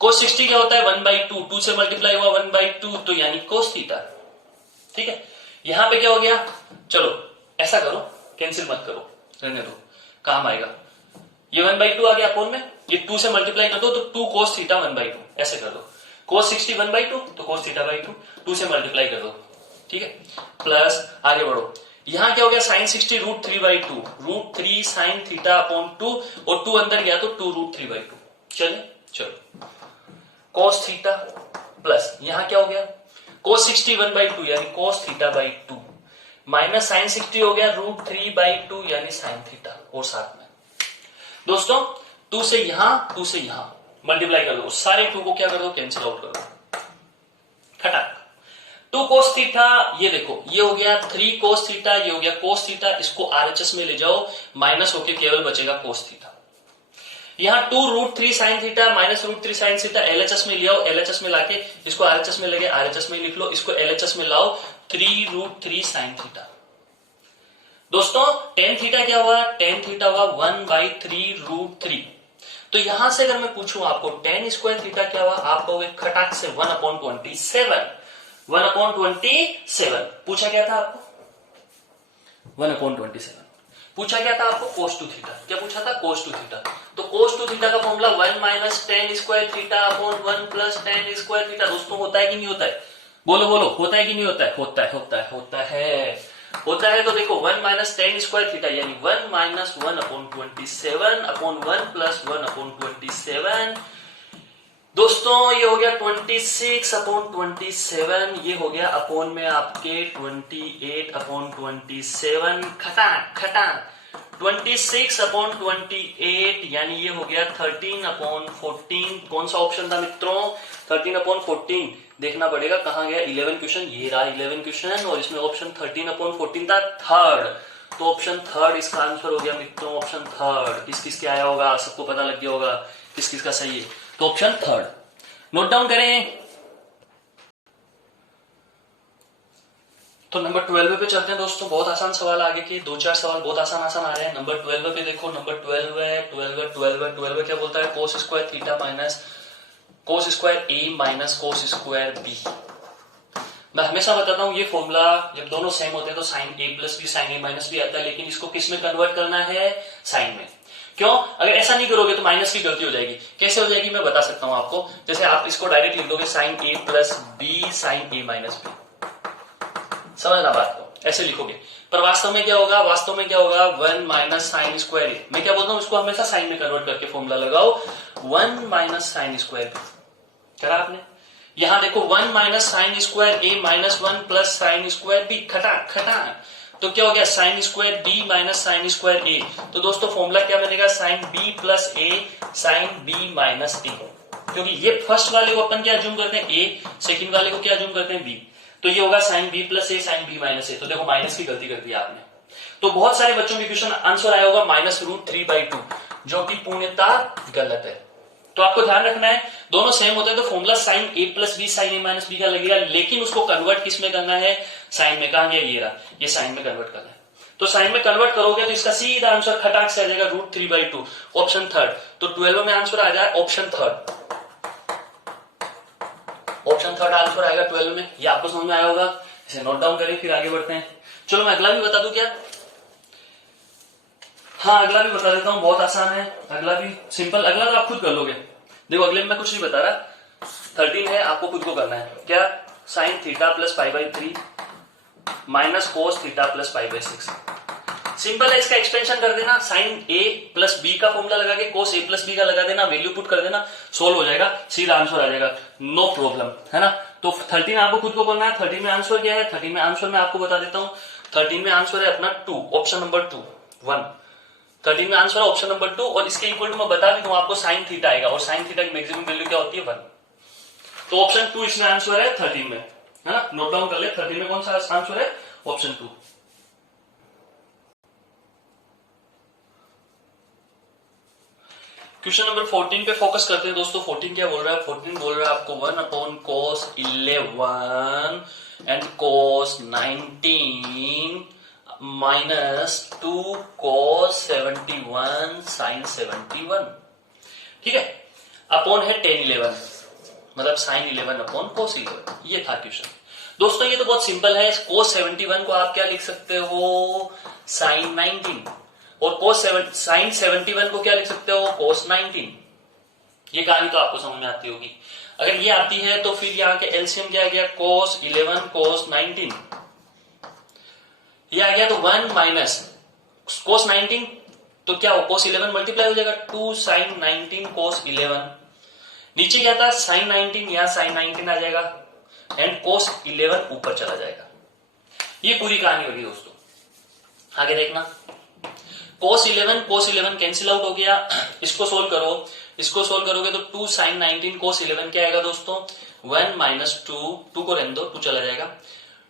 cos 60 क्या होता है, 1/2, 2 से मल्टीप्लाई हुआ 1/2, तो यानी cos थीटा। ठीक है, यहां पे क्या हो गया, चलो ऐसा करो, कैंसिल मत करो, रहने दो, काम आएगा। ये 1/2 आ गया अपोन में, ये 2 से मल्टीप्लाई कर दो तो 2 cos थीटा 1/2, ऐसे कर दो। cos 60 1/2, तो cos थीटा 2, 2 से मल्टीप्लाई कर दो, ठीक है, प्लस आगे बढ़ो। यहां क्या हो गया, sin 60 √3/2, √3 sin थीटा अपॉन 2, और 2 अंदर गया तो 2 √3/2। चलो cos थीटा प्लस यहां क्या हो गया, cos 60 1/2 यानी cos थीटा 2 माइनस sin 60 हो गया √3/2 यानी sin थीटा, और साथ में दोस्तों 2 से यहां मल्टीप्लाई कर दो, सारे 2 को क्या कर दो, कैंसिल आउट कर दो, खटाक। 2 cos थीटा, ये देखो ये हो गया 3 cos थीटा, ये हो गया cos थीटा, इसको RHS में ले जाओ, माइनस होके केवल बचेगा cos थीटा। यहां 2 √3 sin theta minus √3 sin theta LHS में ले आओ, LHS में लाके इसको RHS में लगे, RHS में लिख लो, इसको LHS में लाओ, 3 √3 sin थीटा। दोस्तों tan थीटा क्या हुआ, tan थीटा हुआ 1/3 √3। तो यहां से अगर मैं पूछूं आपको tan स्क्वायर थीटा क्या हुआ, आप कहोगे खटाक से 1/27, 1/27 पूछा क्या था आपको, 1/27 पूछा क्या था आपको, cos 2 थीटा। क्या पूछा था, cos 2 थीटा। तो cos 2 थीटा का formula 1 - tan square theta upon 1 + tan square theta. दोस्तों होता है कि नहीं होता है, बोलो होता है कि नहीं होता है, होता है। तो देखो 1 - tan स्क्वायर थीटा यानी 1 - 1/27 अपॉन 1 + 1/27। दोस्तों ये हो गया 26/27, ये हो गया अपॉन में आपके 28/27, खटा 26/28 यानी ये हो गया 13/14। कौन सा ऑप्शन था मित्रों, 13/14। देखना पड़ेगा कहां गया 11 क्वेश्चन, ये रहा 11 क्वेश्चन, और इसमें ऑप्शन 13/14 था, थर्ड। तो ऑप्शन थर्ड इसका आंसर हो गया मित्रों, ऑप्शन थर्ड। किस किस के आया होगा, सबको पता लग गया होगा किस किस का सही है, तो ऑप्शन थर्ड नोट डाउन करें। तो नंबर 12 पे चलते हैं दोस्तों, बहुत आसान सवाल आगे के 2-4 सवाल बहुत आसान आ रहे हैं। नंबर 12 पे देखो, नंबर 12 है 12 क्या बोलता है, cos square theta minus cos square a minus cos square b। मैं हमेशा बताता हूं ये फॉर्मूला जब दोनों सेम होते हैं तो sign a plus B sign A minus B आता है, लेकिन इसको किस में कन्वर्ट करना है, साइन में। क्यों? अगर ऐसा नहीं करोगे तो माइनस की गलती हो जाएगी। कैसे हो जाएगी मैं बता सकता हूं आपको। जैसे आप इसको डायरेक्ट लिख दोगे sign a plus B sign A minus B, समझना बात को, ऐसे लिखोगे। पर वास्तव में क्या होगा, वास्तव में क्या होगा, 1 माइनस साइन स्क्वायर ए। मैं क्या बोलता हूं, इसको हमेशा साइन में कन्वर्ट करके फॉर्मूला लगाओ, 1 माइनस साइन स्क्वायर बी। करा आपने? यहां देखो 1 minus sine square a minus 1 plus sine square b, खटा खटा, तो क्या हो गया, sine square b minus sine square a. तो दोस्तों फॉर्मूला क्या बनेगा, sine b plus a sine b minus a. क्योंकि ये फर्स्ट वाले को अपन क्या अज्यूम करते हैं, ए, सेकंड वाले को क्या अज्यूम करते हैं, बी। तो ये होगा sign b plus a sine b minus ए। तो देखो माइनस की गलती कर दी आपने। तो बहुत सारे बच्चों की क्वेश्चन आंसर आया होगा -√3/2, जो कि पूर्णतः गलत है। तो आपको ध्यान रखना है, दोनों सेम होते हैं तो formula sine a plus B sign A minus B का लगेगा, लेकिन उसको कन्वर्ट किस में करना है, साइन में। कहा गया, ये रहा, ये साइन में कन्वर्ट करना है। तो साइन में कन्वर्ट करोगे तो इसका सीधा आंसर खटाक से आ जाएगा √3/2, ऑप्शन थर्ड। तो 12 में आंसर आ जाए option third, option third answer आएगा 12 में। ये आपको समझ में आया होगा, इसे नोट डाउन करिए, फिर आगे बढ़ते हैं। चलो मैं अगला भी बता दूं क्या? हाँ अगला भी बता देता हूं, बहुत आसान है, अगला भी सिंपल। अगला तो आप खुद कर लोगे। देखो अगले में मैं कुछ नहीं बता रहा, 13 है, आपको खुद को करना है। क्या? Sine theta plus π/3 minus cos theta plus π/6। Simple है, इसका एक्सपेंशन कर देना, साइन ए प्लस बी का फॉर्मूला लगा के कोस ए प्लस बी का लगा देना, वैल्यू पुट कर देना, सोल्व हो जाएगा, सीधा आंसर आ जाएगा, नो प्रॉब्लम, है ना। तो 13 आपको खुद को करना है। 13 में आंसर क्या है, 13 में आंसर मैं आपको बता देता हूं। 13 में आंसर है अपना 2, ऑप्शन नंबर 2, 1। 13 में आंसर है ऑप्शन नंबर 2, और इसके इक्वल टू मैं बता भी दूं आपको, साइन थीटा आएगा, और साइन थीटा की मैक्सिमम वैल्यू क्या होती है, 1। तो ऑप्शन 2 इसमें आंसर है 13 में, है ना। नोट डाउन कर ले, 13 में कौन सा आंसर है, ऑप्शन 2। क्वेश्चन नंबर 14 पे फोकस करते हैं दोस्तों। 14 क्या बोल रहा है, 14 बोल रहा है आपको 1/cos 11 and cos 19 minus 2/cos 71 sin 71। ठीक है, अपॉन है tan 11, मतलब sin 11/cos 11। ये था क्वेश्चन दोस्तों। ये तो बहुत सिंपल है। cos 71 को आप क्या लिख सकते हो, sin 19, और sin 71 को क्या लिख सकते हो, cos 19। ये कहानी तो आपको समझ में आती होगी। अगर ये आती है तो फिर यहाँ के एलसीएम क्या आ गया, cos 11 cos 19। ये आ गया तो 1 माइनस cos 19, तो क्या हो, cos 11 मल्टीप्लाई हो जाएगा 2 sin 19 cos 11। नीचे क्या था, sin 19, यहां sin 19 आ जाएगा, एंड cos 11 ऊपर चला जाएगा। ये पूरी कहानी होगी दोस्तों। आगे देखना, cos 11 कैंसिल आउट हो गया। इसको सोल्व करो, इसको सोल्व करोगे तो 2 sin 19 cos 11 क्या आएगा दोस्तों, 1 माइनस 2 को रहने दो, 2 चला जाएगा,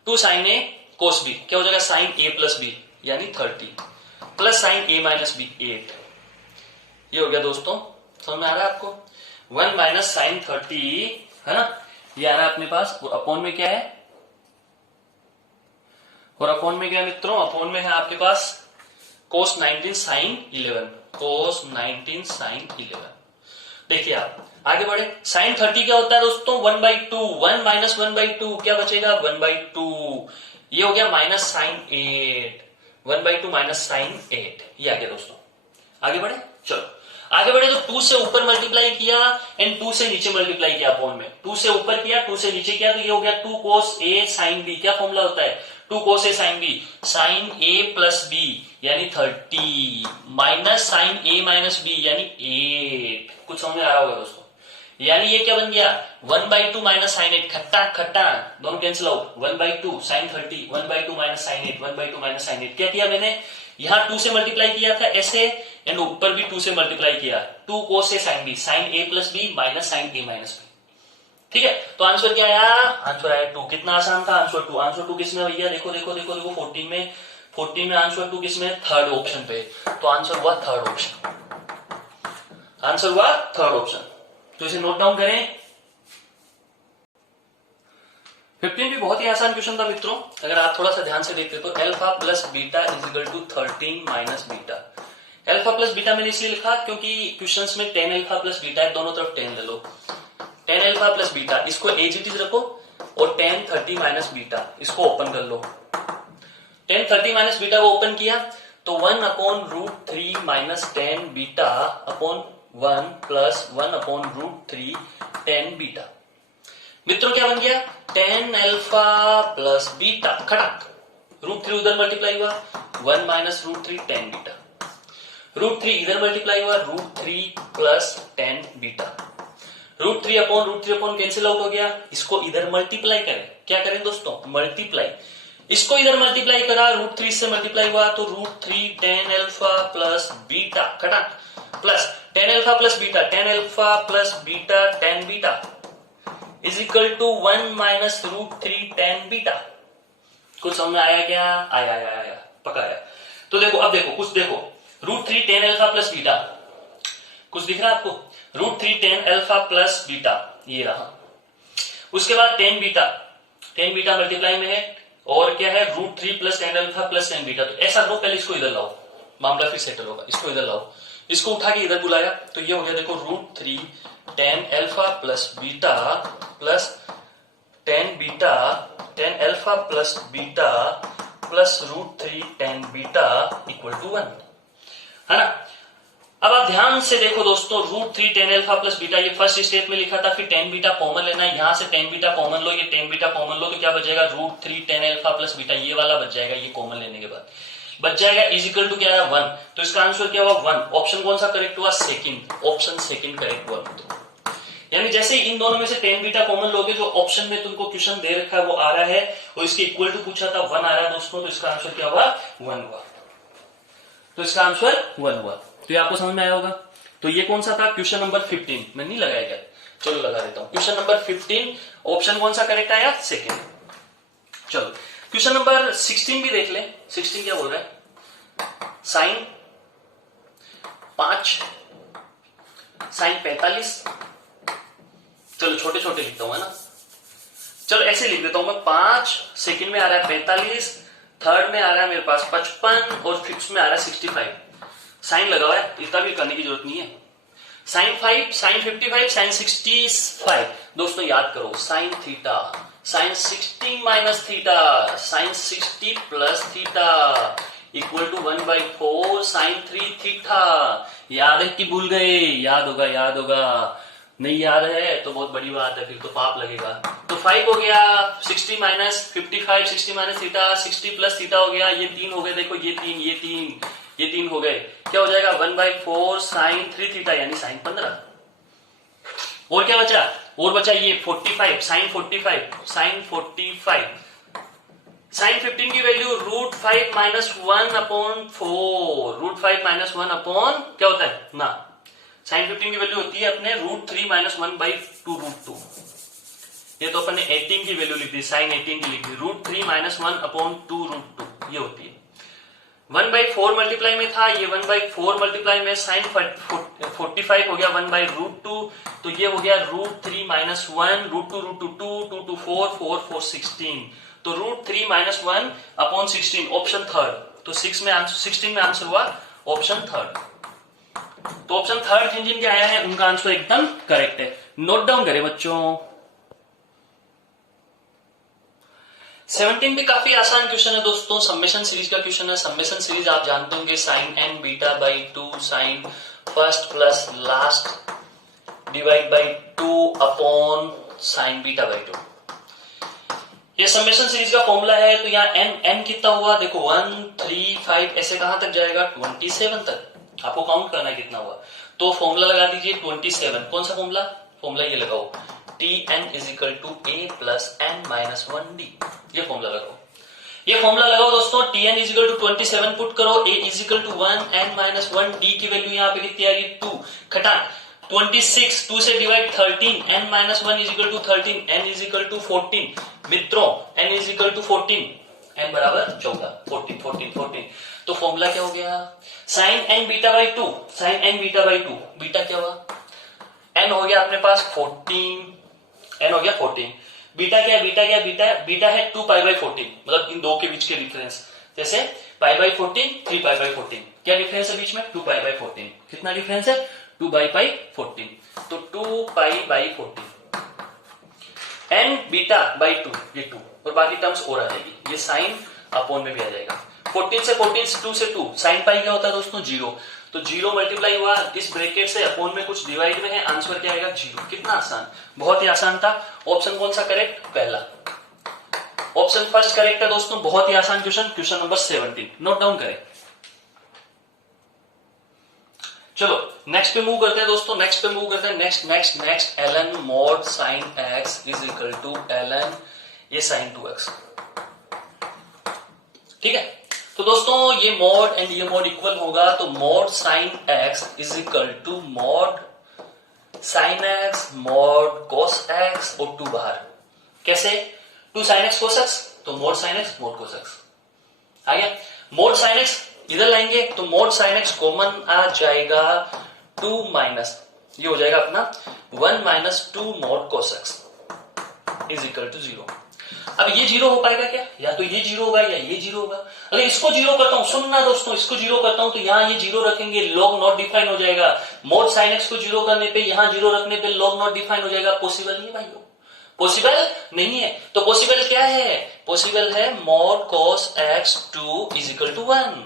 2 sin a cos b क्या हो जाएगा, sin a प्लस b यानी 30 plus sin a minus b 8। ये हो गया दोस्तों, समझ में आ रहा है आपको। 1 माइनस sin 30, है ना, ये आ रहा है अपने पास, और अपॉन में क्या है, और अपॉन में क्या है मित्रों, अपॉन में है आपके पास cos 19 sin 11, cos 19 sin 11। देखिए आप आगे बढ़े, sin 30 क्या होता है दोस्तों, 1/2, 1 माइनस 1/2 क्या बचेगा, 1/2। ये हो गया माइनस sin 8, 1/2 माइनस sin 8। ये आ गया दोस्तों। आगे बढ़े, चलो आगे बढ़े तो 2 से ऊपर मल्टीप्लाई किया एंड 2 से नीचे मल्टीप्लाई किया अपॉन में, 2 से ऊपर किया 2 से नीचे किया, तो ये हो गया 2 cos a sin b। क्या फॉर्मूला होता है, 2 cos a sin b, sin a plus b यानी 30 minus sin a minus b यानी 8। कुछ समझ में आ रहा होगा दोस्तों। यानी ये क्या बन गया, 1/2 माइनस sin 8, खट्टा खट्टा दोनों cancel out, 1/2 sin 30, 1/2 minus sin 8, 1/2 minus sin 8। क्या किया मैंने, यहां 2 से मल्टीप्लाई किया था ऐसे, एंड ऊपर भी 2 से मल्टीप्लाई किया, 2 cos a sin b, sin a plus b minus sin a minus b। ठीक है, तो आंसर क्या आया, आंसर आया 2। कितना आसान था, आंसर 2। आंसर 2 किसमें भैया, देखो देखो देखो देखो, 14 में आंसर 2 किसमें, थर्ड ऑप्शन पे। तो आंसर हुआ थर्ड ऑप्शन, आंसर हुआ थर्ड ऑप्शन। तो इसे नोट डाउन करें। 15 भी बहुत ही आसान क्वेश्चन था मित्रों, अगर आप थोड़ा सा ध्यान से देखते तो alpha plus beta is equal to 13 minus beta. Alpha plus beta मैंने इसलिए लिखा क्योंकि क्वेश्चंस में tan अल्फा प्लस बीटा है, दोनों तरफ tan ले लो, tan अल्फा प्लस बीटा, इसको एज इट इज रखो और tan 30 माइनस बीटा, इसको ओपन कर लो। tan 30 माइनस बीटा को ओपन किया तो 1/√3 minus tan beta upon 1 plus 1/√3 tan beta. मित्रों क्या बन गया? tan अल्फा प्लस बीटा, खटक √3 उधर मल्टीप्लाई हुआ 1 माइनस √3 tan बीटा, √3 इधर मल्टीप्लाई हुआ √3 plus tan beta, √3 cancel out हो गया। इसको इधर मल्टीप्लाई करें, क्या करें दोस्तों? मल्टीप्लाई। इसको इधर मल्टीप्लाई करा, √3 से मल्टीप्लाई हुआ तो √3 tan अल्फा प्लस बीटा, खटक plus tan alpha plus beta, tan alpha plus beta tan beta is equal to 1 minus √3 tan beta. कुछ समझ में आया क्या? आया पक्का आया। तो देखो, अब देखो, कुछ देखो, √3 tan अल्फा प्लस बीटा, कुछ दिख रहा है आपको? √3 tan अल्फा प्लस बीटा, ये रहा। उसके बाद tan बीटा मल्टीप्लाई में है और क्या है? √3 plus tan alpha plus tan beta. तो ऐसा करो, पहले इसको इधर लाओ, मामला फिर सेटल होगा। इसको इधर लाओ, इसको उठा के इधर बुलाया तो ये हो गया, देखो √3 tan alpha plus beta plus tan alpha plus beta plus √3 tan beta equal to 1, है ना? अब आप ध्यान से देखो दोस्तों, √3 tan अल्फा प्लस बीटा ये फर्स्ट स्टेप में लिखा था, फिर tan बीटा कॉमन लेना है, यहां से tan बीटा कॉमन लो, ये tan बीटा कॉमन लो तो क्या बचेगा? √3 tan अल्फा प्लस बीटा, ये वाला बच जाएगा, ये कॉमन लेने के बाद बच जाएगा, इज इक्वल टू क्या है? 1। तो इसका आंसर क्या हुआ? 1। ऑप्शन कौन सा करेक्ट हुआ? सेकंड, ऑप्शन सेकंड करेक्ट हुआ। यानी जैसे इन दोनों में से tan बीटा कॉमन लोगे, जो ऑप्शन में तुमको क्वेश्चन दे रखा है वो आ रहा है और इसके इक्वल टू पूछा था 1 आ रहा है दोस्तों, तो इसका आंसर क्या हुआ? 1 हुआ। तो इसका आंसर 1 हुआ। तो ये आपको समझ में आया होगा। तो ये कौन सा था? Question number 15। मैं नहीं लगाया क्या? चलो लगा देता हूं। क्वेश्चन नंबर 15, ऑप्शन कौन सा करेक्ट आया? सेकंड। चलो क्वेश्चन नंबर 16 भी देख ले। 16 क्या बोल रहा है? साइन 5 साइन 45, चलो छोटे छोटे लिखता हूं, है ना? चलो ऐसे लिख देता हूं मैं, 5 सेकंड में आ रहा है 45, थर्ड में आ रहा है मेरे पास 55 और फिफ्थ में आ रहा है 65। साइन लगा हुआ है, इतना भी करने की जरूरत नहीं है। Sine 5, sine 55, sine 65। दोस्तों याद करो, sine theta, sine 60 minus theta, sine 60 plus theta equal to 1/4 sine 3 theta. याद है कि भूल गए? याद होगा। नहीं याद है तो बहुत बड़ी बात है, फिर तो पाप लगेगा। तो 5 हो गया, 60 minus 55, 60 minus theta, 60 plus theta हो गया, ये 3 हो गए। देखो ये 3 हो गए। क्या हो जाएगा? 1/4 साइन 3 थीटा यानी साइन 15। और क्या बचा? और बचा ये 45, साइन 45, साइन 45। साइन 15 की वैल्यू √5 माइनस 1/4, √5 माइनस 1 क्या होता है ना? साइन 15 की वैल्यू होती है अपने √3 माइनस 1/2 √2। ये तो अपने 18 की वैल्यू लिख दी, साइन 18 की लिख दी, √3 माइनस 1/2 √2 ये होती है। 1/4 मल्टीप्लाई में था, ये 1/4 मल्टीप्लाई में साइन 45 हो गया 1/√2, तो ये हो गया √3 माइनस 1 √2 2 2 4 4 4 16, तो √3 माइनस 1/16 ऑप्शन थर्ड। तो 16 में आंसर हुआ ऑप्शन थर्ड। तो ऑप्शन थर्ड जिन जिन के आया है उनका आंसर एकदम करेक्ट है। नोट डाउन करें बच्चों। 17 भी काफी आसान क्वेश्चन है दोस्तों, समेशन सीरीज का क्वेश्चन है। समेशन सीरीज आप जानते होंगे, sine n beta by 2 sine first plus last divide by 2 upon sine beta by 2। ये समेशन सीरीज का फॉर्मूला है। तो यहाँ n कितना हुआ? देखो 1 3 5 ऐसे कहां तक जाएगा? 27 तक। आपको काउंट करना है कितना हुआ। तो फॉर्मूला लगा दीजिए 27। कौन सा फॉर्मूला ये लगाओ, Tn is equal to a plus n minus 1d। ये फॉर्मूला लगाओ दोस्तों। Tn is equal to 27 put करो, a is equal to 1 n minus 1d की वैल्यू यहाँ पे कितनी आ गई? 2 खटाक 26, 2 से divide 13, n minus 1 is equal to 13, n is equal to 14। मित्रों n is equal to 14, n बराबर 14, 14। तो फॉर्मूला क्या हो गया? Sine n beta by 2, sine n beta by 2, beta क्या हुआ? n हो गया अपने पास 14, n हो गया 14। बीटा क्या है? बीटा है 2π/14, मतलब इन दो के बीच के डिफरेंस। जैसे π/14, 3π/14, क्या डिफरेंस है बीच में? 2π/14। कितना डिफरेंस है? 2π/14। तो 2π/14। एन बीटा बाई 2 ये 2 और बाकी टर्म्स और आ जाएगी, ये साइन अपोन में भी आ जाएगा। 14 से 14 2 से 2 साइन पाई क्या होता है दोस्तों 0, तो 0 मल्टीप्लाई हुआ इस ब्रैकेट से अपोन में कुछ डिवाइड में है, आंसर क्या आएगा 0। कितना आसान, बहुत ही आसान था। ऑप्शन कौन सा करेक्ट, पहला ऑप्शन फर्स्ट करेक्ट है दोस्तों, बहुत ही आसान question, question number 17 note down करें। चलो नेक्स्ट पे मूव करते हैं दोस्तों, नेक्स्ट पे मूव करते हैं, next ln mod sin x is equal to ln ये sin 2x, ठीक है। तो दोस्तों ये mod एंड ये mod इक्वल होगा, तो mod sin x is equal to mod sin x mod cos x और 2 बाहर, कैसे 2 sin x cos x, तो mod sin x mod cos x आ गया। mod sin x इधर लाएंगे तो mod sin x कॉमन आ जाएगा 2 माइनस ये हो जाएगा अपना 1 minus 2 mod cos x is equal to 0। अब ये 0 हो पाएगा क्या, या तो ये 0 होगा या ये 0 होगा। अगर इसको 0 करता हूं, सुनना दोस्तों, इसको 0 करता हूं तो यहां ये 0 रखेंगे, log नॉट डिफाइन हो जाएगा। mod sin x को 0 करने पे यहां 0 रखने पे log नॉट डिफाइन हो जाएगा। पॉसिबल नहीं है भाइयों, पॉसिबल नहीं है। तो पॉसिबल क्या है, पॉसिबल है mod cos x 2 is equal to 1,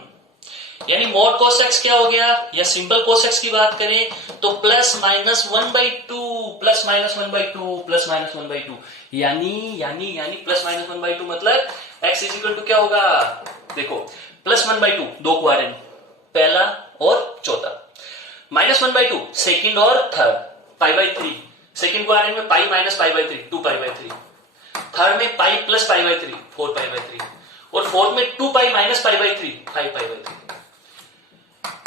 यानी mod cos x क्या हो गया, या सिंपल cos x की बात करें तो plus minus 1/2 plus minus 1/2 plus minus 1/2, यानी प्लस माइनस 1/2 मतलब x इज इक्वल टू क्या होगा, देखो प्लस 1/2 दो क्वाड्रेंट, पहला और चौथा, माइनस 1/2 सेकंड और थर्ड, π/3 सेकंड क्वाड्रेंट में पाई माइनस π/3 2π/3, थर्ड में पाई प्लस π/3 4π/3 और फोर्थ में 2π माइनस π/3 5π/3।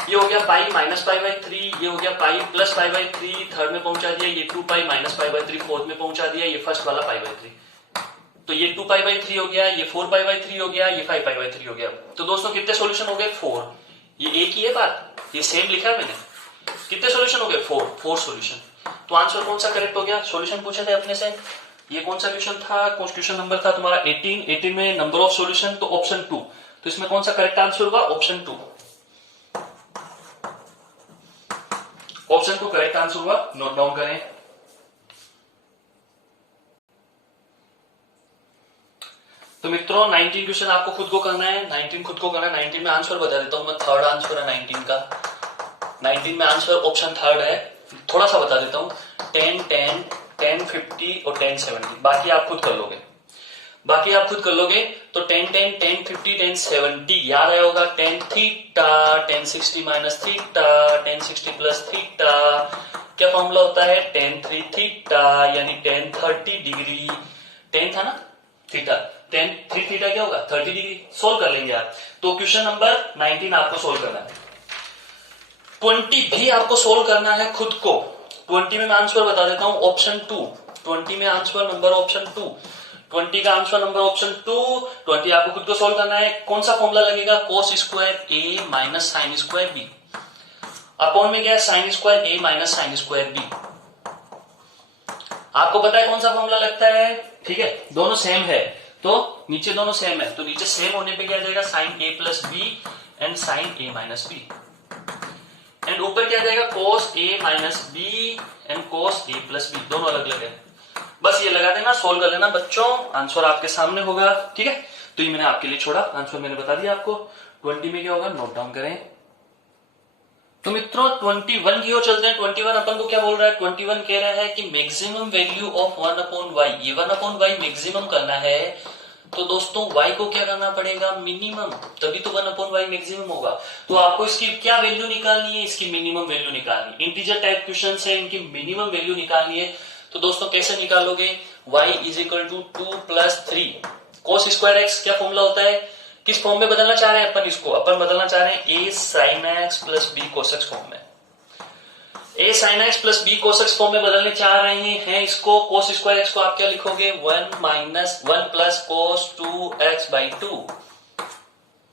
ये हो गया पाई माइनस π/3, ये हो गया पाई प्लस π/3, थर्ड में पहुंचा दिया, ये 2π माइनस π/3 फोर्थ में पहुंचा दिया, ये फर्स्ट वाला π/3, तो ये 2π/3 हो गया, ये 4π/3 हो गया, ये 5π/3 हो गया। तो दोस्तों कितने सॉल्यूशन हो गए 4, ये एक ही है बात, ये सेम लिखा है मैंने, कितने सॉल्यूशन हो गए 4 सॉल्यूशन। तो आंसर कौन सा करेक्ट हो गया, सॉल्यूशन पूछे थे अपने से, ये कौन सा क्वेश्चन था, क्वेश्चन नंबर था तुम्हारा 18 में नंबर ऑफ सॉल्यूशन, तो ऑप्शन 2, तो इसमें कौन सा करेक्ट आंसर होगा ऑप्शन 2, ऑप्शन 2 करेक्ट आंसर हुआ, नोट डाउन करें। तो मित्रों 19 क्वेश्चन आपको खुद को करना है, 19 खुद को करना है। 19 में आंसर बता देता हूं मैं, थर्ड आंसर है 19 का, 19 में आंसर ऑप्शन थर्ड है, थोड़ा सा बता देता हूं 10 10 10 50 और 10 70, बाकी आप खुद कर लोगे, बाकी आप खुद कर लोगे। तो 10 10 10 50 10 70 याद आया होगा, 10 theta 10 60 minus theta 10 60 plus theta, क्या फॉर्मूला होता है 10 3 थीटा यानी 10 30 डिग्री, 10 था ना थीटा, 10 3 थीटा क्या होगा 30 डिग्री। सोल्व कर लेंगे आप। तो क्वेश्चन नंबर 19 आपको सोल्व करना है, 20 भी आपको सोल्व करना है खुद को। 20 में मैं आंसर बता देता हूं ऑप्शन 2, 20 में आंसर नंबर ऑप्शन 2, 20 का आंसर नंबर ऑप्शन 2, 20 आपको खुद को सोल्व करना है। कौन सा फॉर्मूला लगेगा, cos square a minus sine square b, upon में क्या है sine square a minus sine square b, आपको पता है कौन सा फॉर्मूला लगता है, ठीक है, दोनों सेम है, तो नीचे दोनों सेम है, तो नीचे सेम होने पे क्या जाएगा sine a plus B and sine a minus B, and ऊपर क्या जाएगा cos a minus b and cos a plus b, दोनों अलग अलग है। बस ये लगा देना, सोल्व कर लेना बच्चों, आंसर आपके सामने होगा, ठीक है। तो ये मैंने आपके लिए छोड़ा, आंसर मैंने बता दिया आपको। 20 में क्या होगा नोट डाउन करें। तो मित्रों 21 की ओर चलते हैं। 21 अपन को क्या बोल रहा है, 21 कह रहा है कि मैक्सिमम वैल्यू ऑफ 1/y, ये 1/y मैक्सिमम करना है, तो दोस्तों y को क्या करना पड़ेगा मिनिमम, तभी तो 1/y मैक्सिमम होगा। तो आपको इसकी क्या वैल्यू निकालनी है, इसकी मिनिमम वैल्यू निकालनी है। इंटीजर टाइप क्वेश्चन है, इनकी मिनिमम वैल्यू निकालनी है। तो दोस्तों कैसे निकालोगे, y is equal to 2 plus 3 cos square X, क्या फॉर्मूला होता है, किस फॉर्म में बदलना चाह रहे हैं अपन, इसको अपन बदलना चाह रहे हैं a sin x plus b cos x form में, a sin x plus b cos x form में बदलने चाह रहे हैं इसको। cos स्क्वायर एक्स को आप क्या लिखोगे 1 minus 1 plus cos 2x by 2,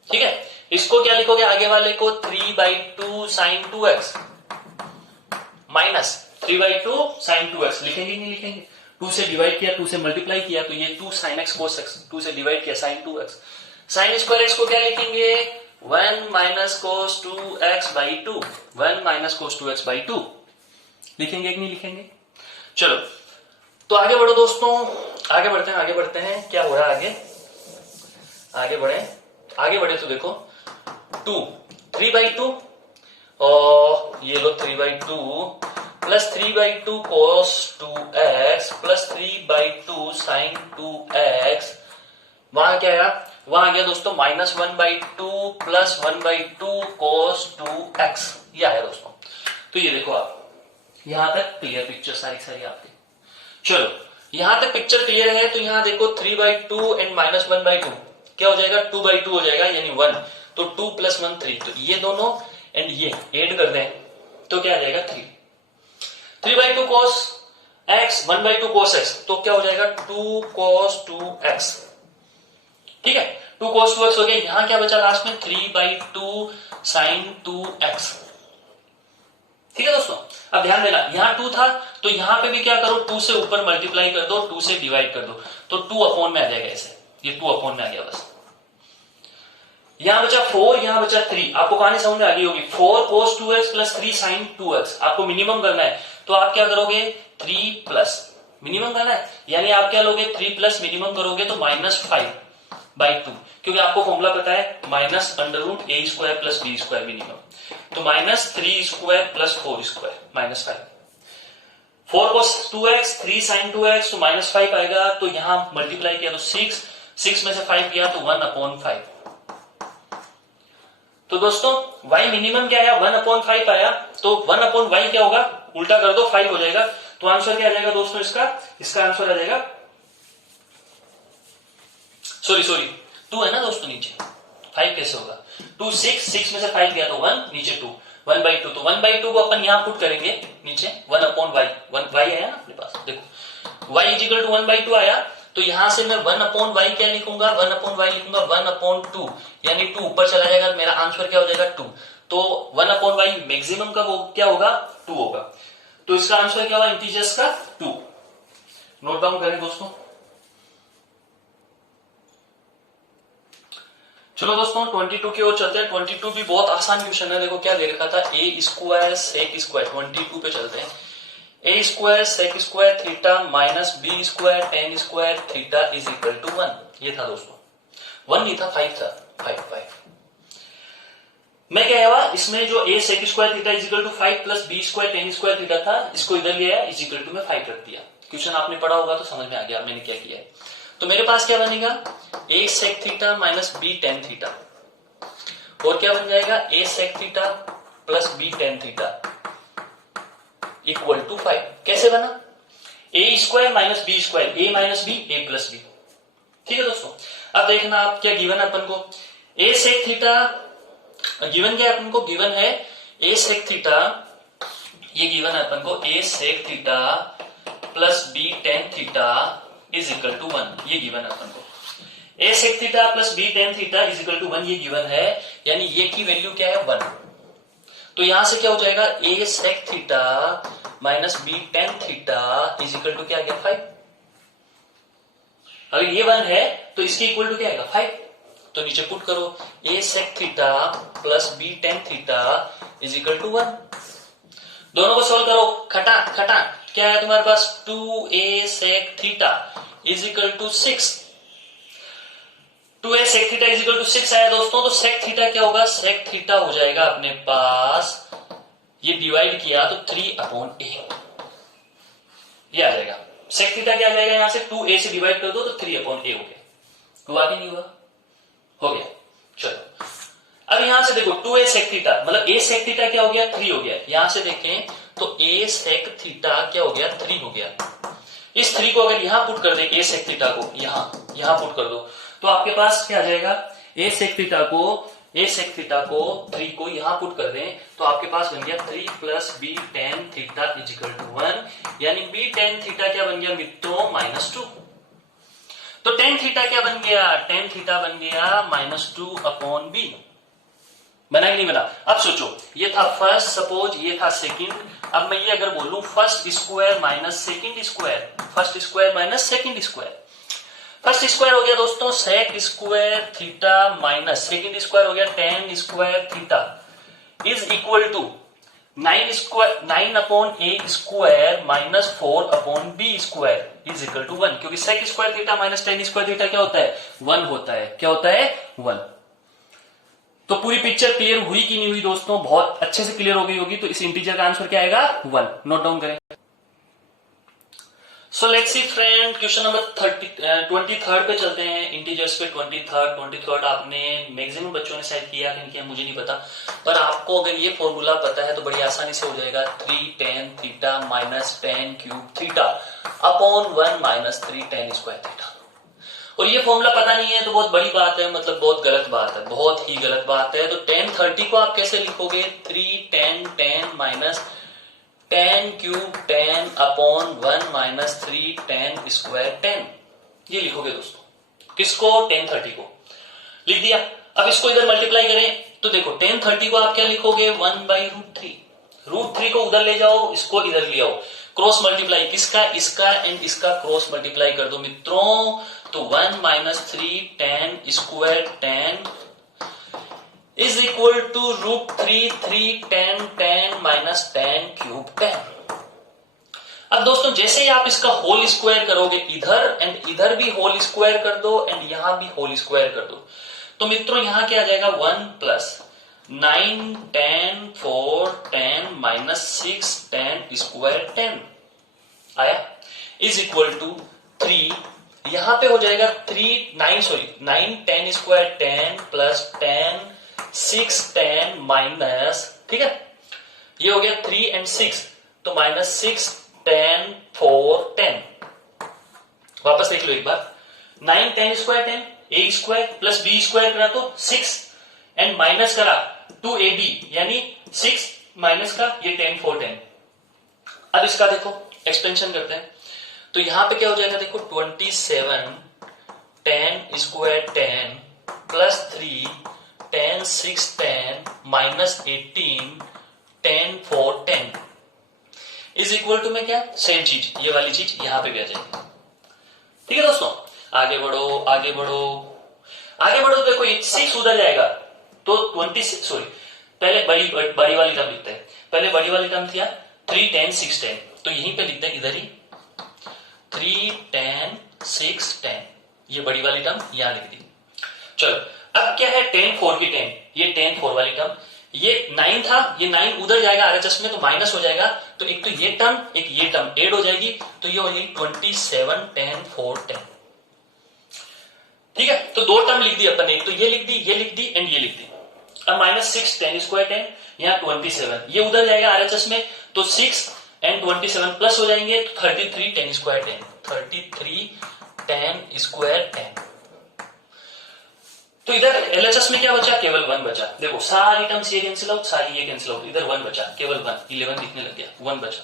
ठीक है। इसको क्या लिखोगे आगे वाले को 3/2 sin 2x minus 3/2 sin 2x, लिखेंगे नहीं लिखेंगे, 2 से डिवाइड किया 2 से मल्टीप्लाई किया तो ये 2 sin x cos x, 2 से डिवाइड किया sin 2x, sin square x को क्या लिखेंगे 1 minus cos 2x by 2, 1 minus cos 2x by 2 लिखेंगे कि नहीं लिखेंगे। चलो तो आगे बढ़ो दोस्तों, आगे बढ़ते हैं क्या हो रहा है आगे, आगे बढ़े तो देखो 3/2 और ये लो 3/2 plus 3/2 cos 2x plus 3/2 sin 2x, वहां क्या आया, वहां आ गया दोस्तों -1/2 प्लस 1/2 cos 2x, ये आया दोस्तों। तो ये देखो आप यहां तक क्लियर पिक्चर सारी आपकी। चलो यहां तक पिक्चर क्लियर है, तो यहां देखो 3/2 एंड -1/2 क्या हो जाएगा, 2/2 हो जाएगा यानी 1, तो 2 + 1 3, तो ये दोनों एंड ये ऐड कर दें तो क्या आ जाएगा 3। 3/2 cos x 1/2 cos x, तो क्या हो जाएगा 2 cos 2x, ठीक है 2 cos 2x हो गया। यहां क्या बचा लास्ट में 3/2 sin 2x, ठीक है दोस्तों। अब ध्यान देना यहां 2 था तो यहां पे भी क्या करो 2 से ऊपर मल्टीप्लाई कर दो, 2 से डिवाइड कर दो, तो 2 अपॉन में आ जाएगा ऐसे, ये 2 अपॉन में आ गया बस। यहां बचा 4, यहां बचा 3, आपको कहानी समझ में आ गई होगी। 4 cos 2x plus 3 sin 2x, आपको मिनिमम करना है तो आप क्या करोगे 3 प्लस मिनिमम करना है, यानी आप क्या लोगे 3 प्लस मिनिमम करोगे तो -5/2, क्योंकि आपको फॉर्मूला पता है -√a² प्लस b² मिनिमम, तो -3² plus 4² -5। 4 cos 2x 3 sin 2x तो -5 आएगा, तो यहां मल्टीप्लाई किया तो 6 में से 5 किया तो 1/5। तो दोस्तों y मिनिमम क्या आया 1/5 आया, तो 1/y क्या होगा, उल्टा कर दो 5 हो जाएगा, तो आंसर क्या आ जाएगा दोस्तों इसका आंसर आ जाएगा, सॉरी 2 है ना दोस्तों नीचे, 5 कैसे होगा 2 6 में से 5 गया तो 1, नीचे 2 1/2, तो 1/2 को अपन यहां पुट करेंगे नीचे 1/y, 1y आया ना अपने पास, देखो y = 1/2 आया, तो यहां से मैं 1/y क्या लिखूंगा 1/y लिखूंगा 1/2, यानी 2 ऊपर चला जाएगा, मेरा आंसर क्या हो जाएगा 2, तो 1/y मैक्सिमम का वो क्या होगा 2 होगा, तो इसका आंसर क्या होगा इंटीजर्स का 2। नोट डाउन करें दोस्तों। चलो दोस्तों 22 की ओर चलते हैं। 22 भी बहुत आसान क्वेश्चन है, देखो क्या दे रखा था a² sec², 22 पे चलते हैं। a² sec² theta minus b² tan² theta is equal to 1, ये था दोस्तों, 1 नहीं था 5 था, 5 मैं क्या हुआ इसमें जो a sec² theta is equal to 5 plus b² tan² theta था, इसको इधर ले आया इज इक्वल टू में 5 रख दिया। क्वेश्चन आपने पढ़ा होगा तो समझ में आ गया मैंने क्या किया है। तो मेरे पास क्या बनेगा a sec theta minus b tan theta, और क्या बन जाएगा a sec theta plus b tan theta equal to 5। कैसे बना a² minus b², a minus b a plus b, ठीक है दोस्तों। अब देखना आप क्या गिवन है अपन को, a sec थीटा गिवन क्या है अपन को, गिवन है a sec थीटा, ये गिवन है अपन को a sec theta plus b tan theta is equal to 1, ये गिवन है अपन को। a sec theta plus b tan theta is equal to 1 ये गिवन है, यानी ये की वैल्यू क्या है 1, तो यहां से क्या हो जाएगा a sec theta minus b tan theta is equal to क्या आ गया 5। अगर ये 1 है तो इसके इक्वल टू क्या आएगा 5, तो नीचे पुट करो a sec theta plus b tan theta is equal to 1। दोनों को सोल्व करो, खटा क्या है तुम्हारे पास 2a sec theta is equal to 6, 2a sec theta is equal to 6 आया दोस्तों। तो sec थीटा क्या होगा, sec थीटा हो जाएगा अपने पास, ये डिवाइड किया तो 3/a, ये आ जाएगा sec थीटा क्या आ जाएगा, यहां से 2a से डिवाइड कर दो तो 3/a हो गया, हुआ कि नहीं हुआ, हो गया। चलो अब यहां से देखो 2a sec थीटा मतलब a sec थीटा क्या हो गया 3 हो गया, यहां से देखें तो a sec थीटा क्या हो गया 3 हो गया। इस 3 को अगर यहां पुट कर दे a sec थीटा को यहां पुट कर दो तो आपके पास क्या आ जाएगा a sec थीटा को 3 को यहां पुट कर दें तो आपके पास बन गया 3 plus b tan theta is equal to 1, यानी b tan थीटा क्या बन गया मित्रों -2। तो tan थीटा क्या बन गया, tan थीटा बन गया -2/b, बना कि नहीं बना। अब सोचो ये था फर्स्ट, सपोज ये था सेकंड, अब मैं ये अगर बोलूं first square minus second square, first square minus second square, first square हो गया दोस्तों sec square theta minus second square हो गया tan square theta is equal to 9 upon A square minus 4 upon B square is equal to 1, क्योंकि sec square theta minus tan square theta क्या होता है? 1 होता है। क्या होता है? 1। तो पूरी पिक्चर क्लियर हुई कि नहीं हुई दोस्तों? बहुत अच्छे से क्लियर हो गई होगी। तो इस इंटीजर का आंसर क्या आएगा? 1। नोट डाउन करें। सो let's see friend, question number 23 पे चलते हैं। इंटीजर्स पे 23 आपने मैक्सिमम बच्चों ने शायद किया कि नहीं किया मुझे नहीं पता, पर आपको अगर ये फॉर्मूला पता है तो बड़ी आसानी से हो जाएगा। 3 tan theta minus tan cube theta upon 1 minus 3 tan square theta. और ये फॉर्मूला पता नहीं है तो बहुत बड़ी बात है, मतलब बहुत गलत बात है, बहुत ही गलत बात है। तो tan 30 को आप कैसे लिखोगे? 3 tan minus tan cube tan upon 1 minus 3 tan square tan, ये लिखोगे दोस्तों। किसको? tan 30 को लिख दिया। अब इसको इधर मल्टीप्लाई करें तो देखो tan 30 को आप क्या लिखोगे? 1/√3। √3 को उधर ले जाओ, इसको इधर ले आओ, क्रॉस मल्टीप्लाई किसका? इसका एंड इसका क्रॉस मल्टीप्लाई कर दो मित्रों। तो 1 minus 3 tan square tan is equal to √3 3 tan minus tan cube tan। अब दोस्तों जैसे ही आप इसका होल स्क्वायर करोगे, इधर एंड इधर भी होल स्क्वायर कर दो एंड यहां भी होल स्क्वायर कर दो, तो मित्रों यहां क्या आ जाएगा? 1 plus 9 tan 4 tan minus 6 tan square tan आया इज इक्वल टू 3। यहां पे हो जाएगा 9 tan square tan plus tan 6 tan minus, ठीक है, ये हो गया 3 एंड 6, तो माइनस 6 tan 4 tan। वापस देख लो एक बार। 9 tan square tan a square plus b square करा तो 6 एंड माइनस करा 2ab यानी 6 माइनस का ये tan 4 tan। अब इसका देखो एक्सपेंशन करते हैं तो यहां पे क्या हो जाएगा? देखो 27 tan square tan plus 3 tan 6 tan minus 18 tan 4 tan is equal to में क्या? सेम चीज, ये वाली चीज यहां पे भी आ जाएगी। ठीक है दोस्तों, आगे बढ़ो आगे बढ़ो आगे बढ़ो। देखो ये 6 उधर जाएगा तो 26, सॉरी पहले बड़ी वाली टर्म लिखते हैं। पहले बड़ी वाली टर्म थी 3 tan 6 tan, तो यहीं पे लिखते हैं इधर ही 3 tan 6 tan, ये बड़ी वाली टर्म यहां लिख दी। चलो अब क्या है? tan 4 की tan, ये tan 4 वाली टर्म, ये 9 था, ये 9 उधर जाएगा RHS में तो माइनस हो जाएगा, तो एक तो ये टर्म एक ये टर्म ऐड हो जाएगी, तो ये हो जाएगी 27 tan 4 tan। ठीक है, तो दो टर्म लिख दी अपन ने, एक तो ये लिख दी एंड ये लिख दी। अब माइनस 6 tan स्क्वायर tan, यहाँ 27, ये उधर जाएगा RHS में तो 6 एंड 27 प्लस हो जाएंगे तो 33 tan square tan, 33 tan square tan। तो इधर LHS में क्या बचा? केवल 1 बचा। देखो सारी टर्म्स ये कैंसिल आउट, सारी ये कैंसिल आउट, इधर 1 बचा, केवल 1, 11 दिखने लग गया, 1 बचा।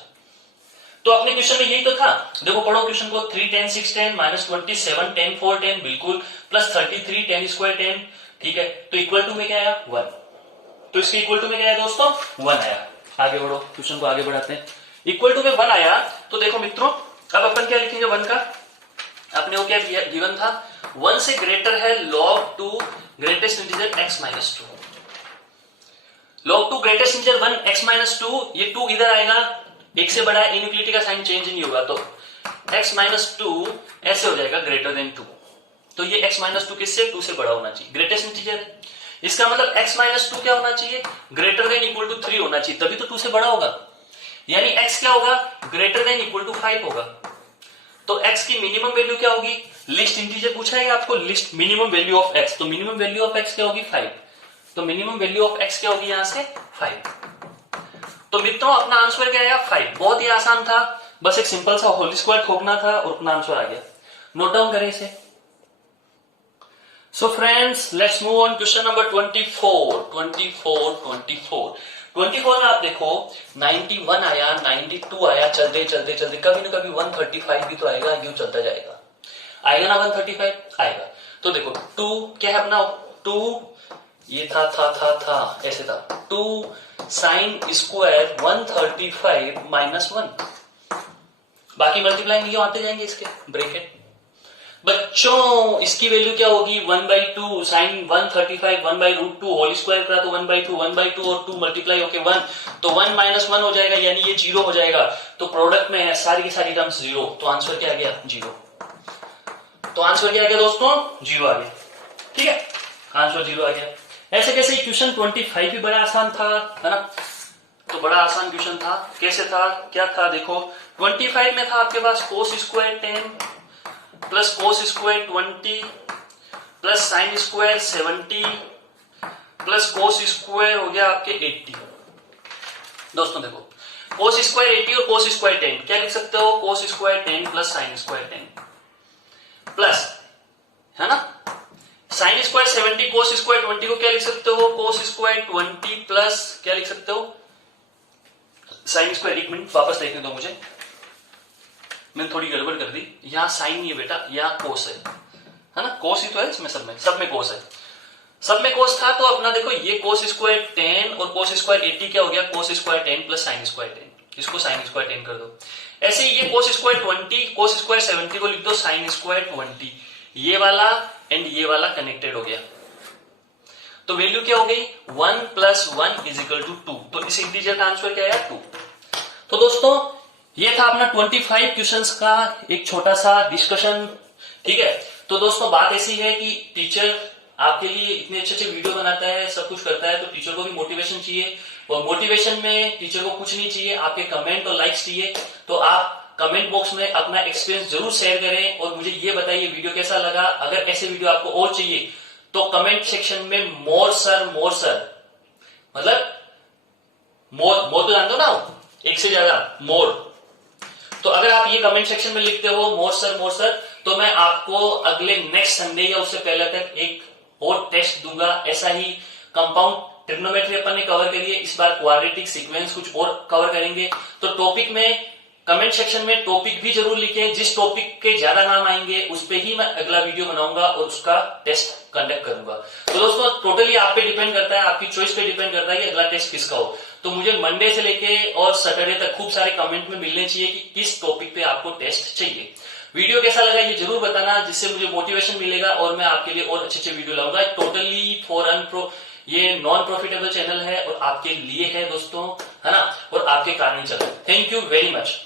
तो अपने क्वेश्चन में यही तो था। देखो पढ़ो क्वेश्चन को, 3 tan 6 tan minus 27 tan 4 tan बिल्कुल प्लस 33 tan स्क्वायर tan, ठीक है, तो इक्वल टू में क्या आया? 1। तो इसके इक्वल टू में क्या आया दोस्तों? 1 आया। आगे बढ़ो, क्वेश्चन को आगे बढ़ाते हैं। इक्वल टू में 1 आया तो देखो मित्रों अब अपन क्या लिखेंगे? 1 का अपने को क्या गिवन था? 1 से ग्रेटर है log 2 greatest integer x minus 2, log 2 greatest integer 1 x minus 2, ये 2 इधर आएगा, एक से बड़ा है, इनइक्वालिटी का साइन चेंज नहीं होगा, तो x माइनस 2 ऐसे हो जाएगा ग्रेटर देन 2, तो ये x माइनस 2 किससे? 2 से बड़ा होना चाहिए, ग्रेटेस्ट इंटीजर है। इसका मतलब x माइनस 2 क्या होना चाहिए? ग्रेटर देन इक्वल टू 3 होना चाहिए, तभी तो 2 से बड़ा होगा, यानी x क्या होगा? ग्रेटर देन इक्वल टू 5 होगा। तो x की मिनिमम वैल्यू क्या होगी? लिस्ट इंटीजर पूछा है आपको, list minimum value of x, तो मिनिमम वैल्यू ऑफ x क्या होगी? 5, तो मिनिमम वैल्यू ऑफ x क्या होगी यहां से? 5। तो मित्रों अपना आंसर क्या आया? 5। बहुत ही आसान था, बस एक सिंपल सा होल स्क्वायर ठोकना था और अपना आंसर आ गया। नोट डाउन करें इसे। So friends let's move on question number 24 में आप देखो 91 आया, 92 आया, चलते चलते चलते कभी ना कभी 135 भी तो आएगा, यूं चलता जाएगा, आएगा ना 135 आएगा। तो देखो 2 क्या है अपना? 2 ये था ऐसे था, 2 साइन स्क्वायर 135 माइनस 1, बाकी मल्टीप्लाई नहीं आते जाएंगे इसके ब्रैकेट। बच्चों इसकी वैल्यू क्या होगी 1/2 साइन 135 1/√2 होल स्क्वायर करा तो 1/2 1/2 और 2 मल्टीप्लाई होके 1 तो 1 - 1 हो जाएगा यानी ये 0 हो जाएगा। तो प्रोडक्ट में सारी की सारी टर्म्स 0 तो आंसर क्या आ गया 0। तो आंसर क्या आ गया दोस्तों 0 आ गया। ठीक है आंसर 0 आ गया। ऐसे कैसे क्वेश्चन 25 भी बड़ा आसान था है ना। तो बड़ा आसान क्वेश्चन था। कैसे था क्या था देखो 25 में था आपके पास cos square 10 plus cos square 20 plus sine square 70 plus cos square हो गया आपके 80। दोस्तों देखो cos स्क्वायर 80 और cos स्क्वायर 10 क्या लिख सकते हो cos square 10 plus sine square 10 plus है ना साइन स्क्वायर 70 cos स्क्वायर 20 को क्या लिख सकते हो cos स्क्वायर 20 प्लस क्या लिख सकते हो साइन स्क्वायर। एक मिनट वापस देखने दो मुझे मैंने थोड़ी गड़बड़ कर दी। यहाँ साइन नहीं है बेटा यहाँ कोस है ना कोस ही तो है इसमें सब में कोस है। सब में कोस था तो अपना देखो ये कोस स्क्वायर 10 और कोस स्क्वायर 80 क्या हो गया cos square 10 plus sine square 10 इसको साइन स्क्वायर 10 कर दो। ऐसे ही ये कोस स्क्वायर 20 कोस स्क्वायर 70 को लिख दो साइन स्क्वायर 20 ये वाला एंड ये वाला कनेक्टेड हो गया। तो वैल्यू क्या हो गई 1 + 1 = 2 तो इस इंटीजर का आंसर क्या है 2। तो दोस्तों ये था अपना 25 क्वेश्चंस का एक छोटा सा डिस्कशन। ठीक है तो दोस्तों बात ऐसी है कि टीचर आपके लिए इतने अच्छे वीडियो बनाता है सब कुछ करता है तो टीचर को भी मोटिवेशन चाहिए और मोटिवेशन में टीचर को कुछ नहीं चाहिए आपके कमेंट और लाइक्स चाहिए। तो आप कमेंट बॉक्स में अपना एक्सपीरियंस जरूर शेयर करें और मुझे ये बताइए वीडियो कैसा लगा। अगर ऐसे वीडियो आपको और चाहिए तो कमेंट सेक्शन में मोर सर मतलब मोर तो जान दो ना एक से ज्यादा मोर। तो अगर आप ये कमेंट सेक्शन में लिखते हो मोर सर तो मैं आपको अगले नेक्स्ट संडे या उससे पहले तक एक और टेस्ट दूंगा। ऐसा ही कंपाउंड ट्रिग्नोमेट्री अपन ने कवर करी है इस बार क्वाड्रेटिक सीक्वेंस कुछ और कवर करेंगे। तो टॉपिक में कमेंट सेक्शन में टॉपिक भी जरूर लिखें जिस टॉपिक के ज्यादा नाम आएंगे उस पे ही मैं अगला वीडियो बनाऊंगा और उसका टेस्ट कंडक्ट करूंगा। तो दोस्तों टोटली आप पे डिपेंड करता है आपकी चॉइस पे डिपेंड करता है कि अगला टेस्ट किसका हो। तो मुझे मंडे से लेके और सैटरडे तक खूब सारे कमेंट में मिलने चाहिए कि किस टॉपिक पे आपको टेस्ट चाहिए। वीडियो कैसा लगा ये जरूर बताना जिससे मुझे मोटिवेशन मिलेगा और मैं आपके लिए और अच्छे वीडियो लाऊंगा। टोटली फॉर ये नॉन प्रॉफिटेबल चैनल है और आपके लिए है दोस्तों है ना और आपके कारण चल रहा है। Thank you very much.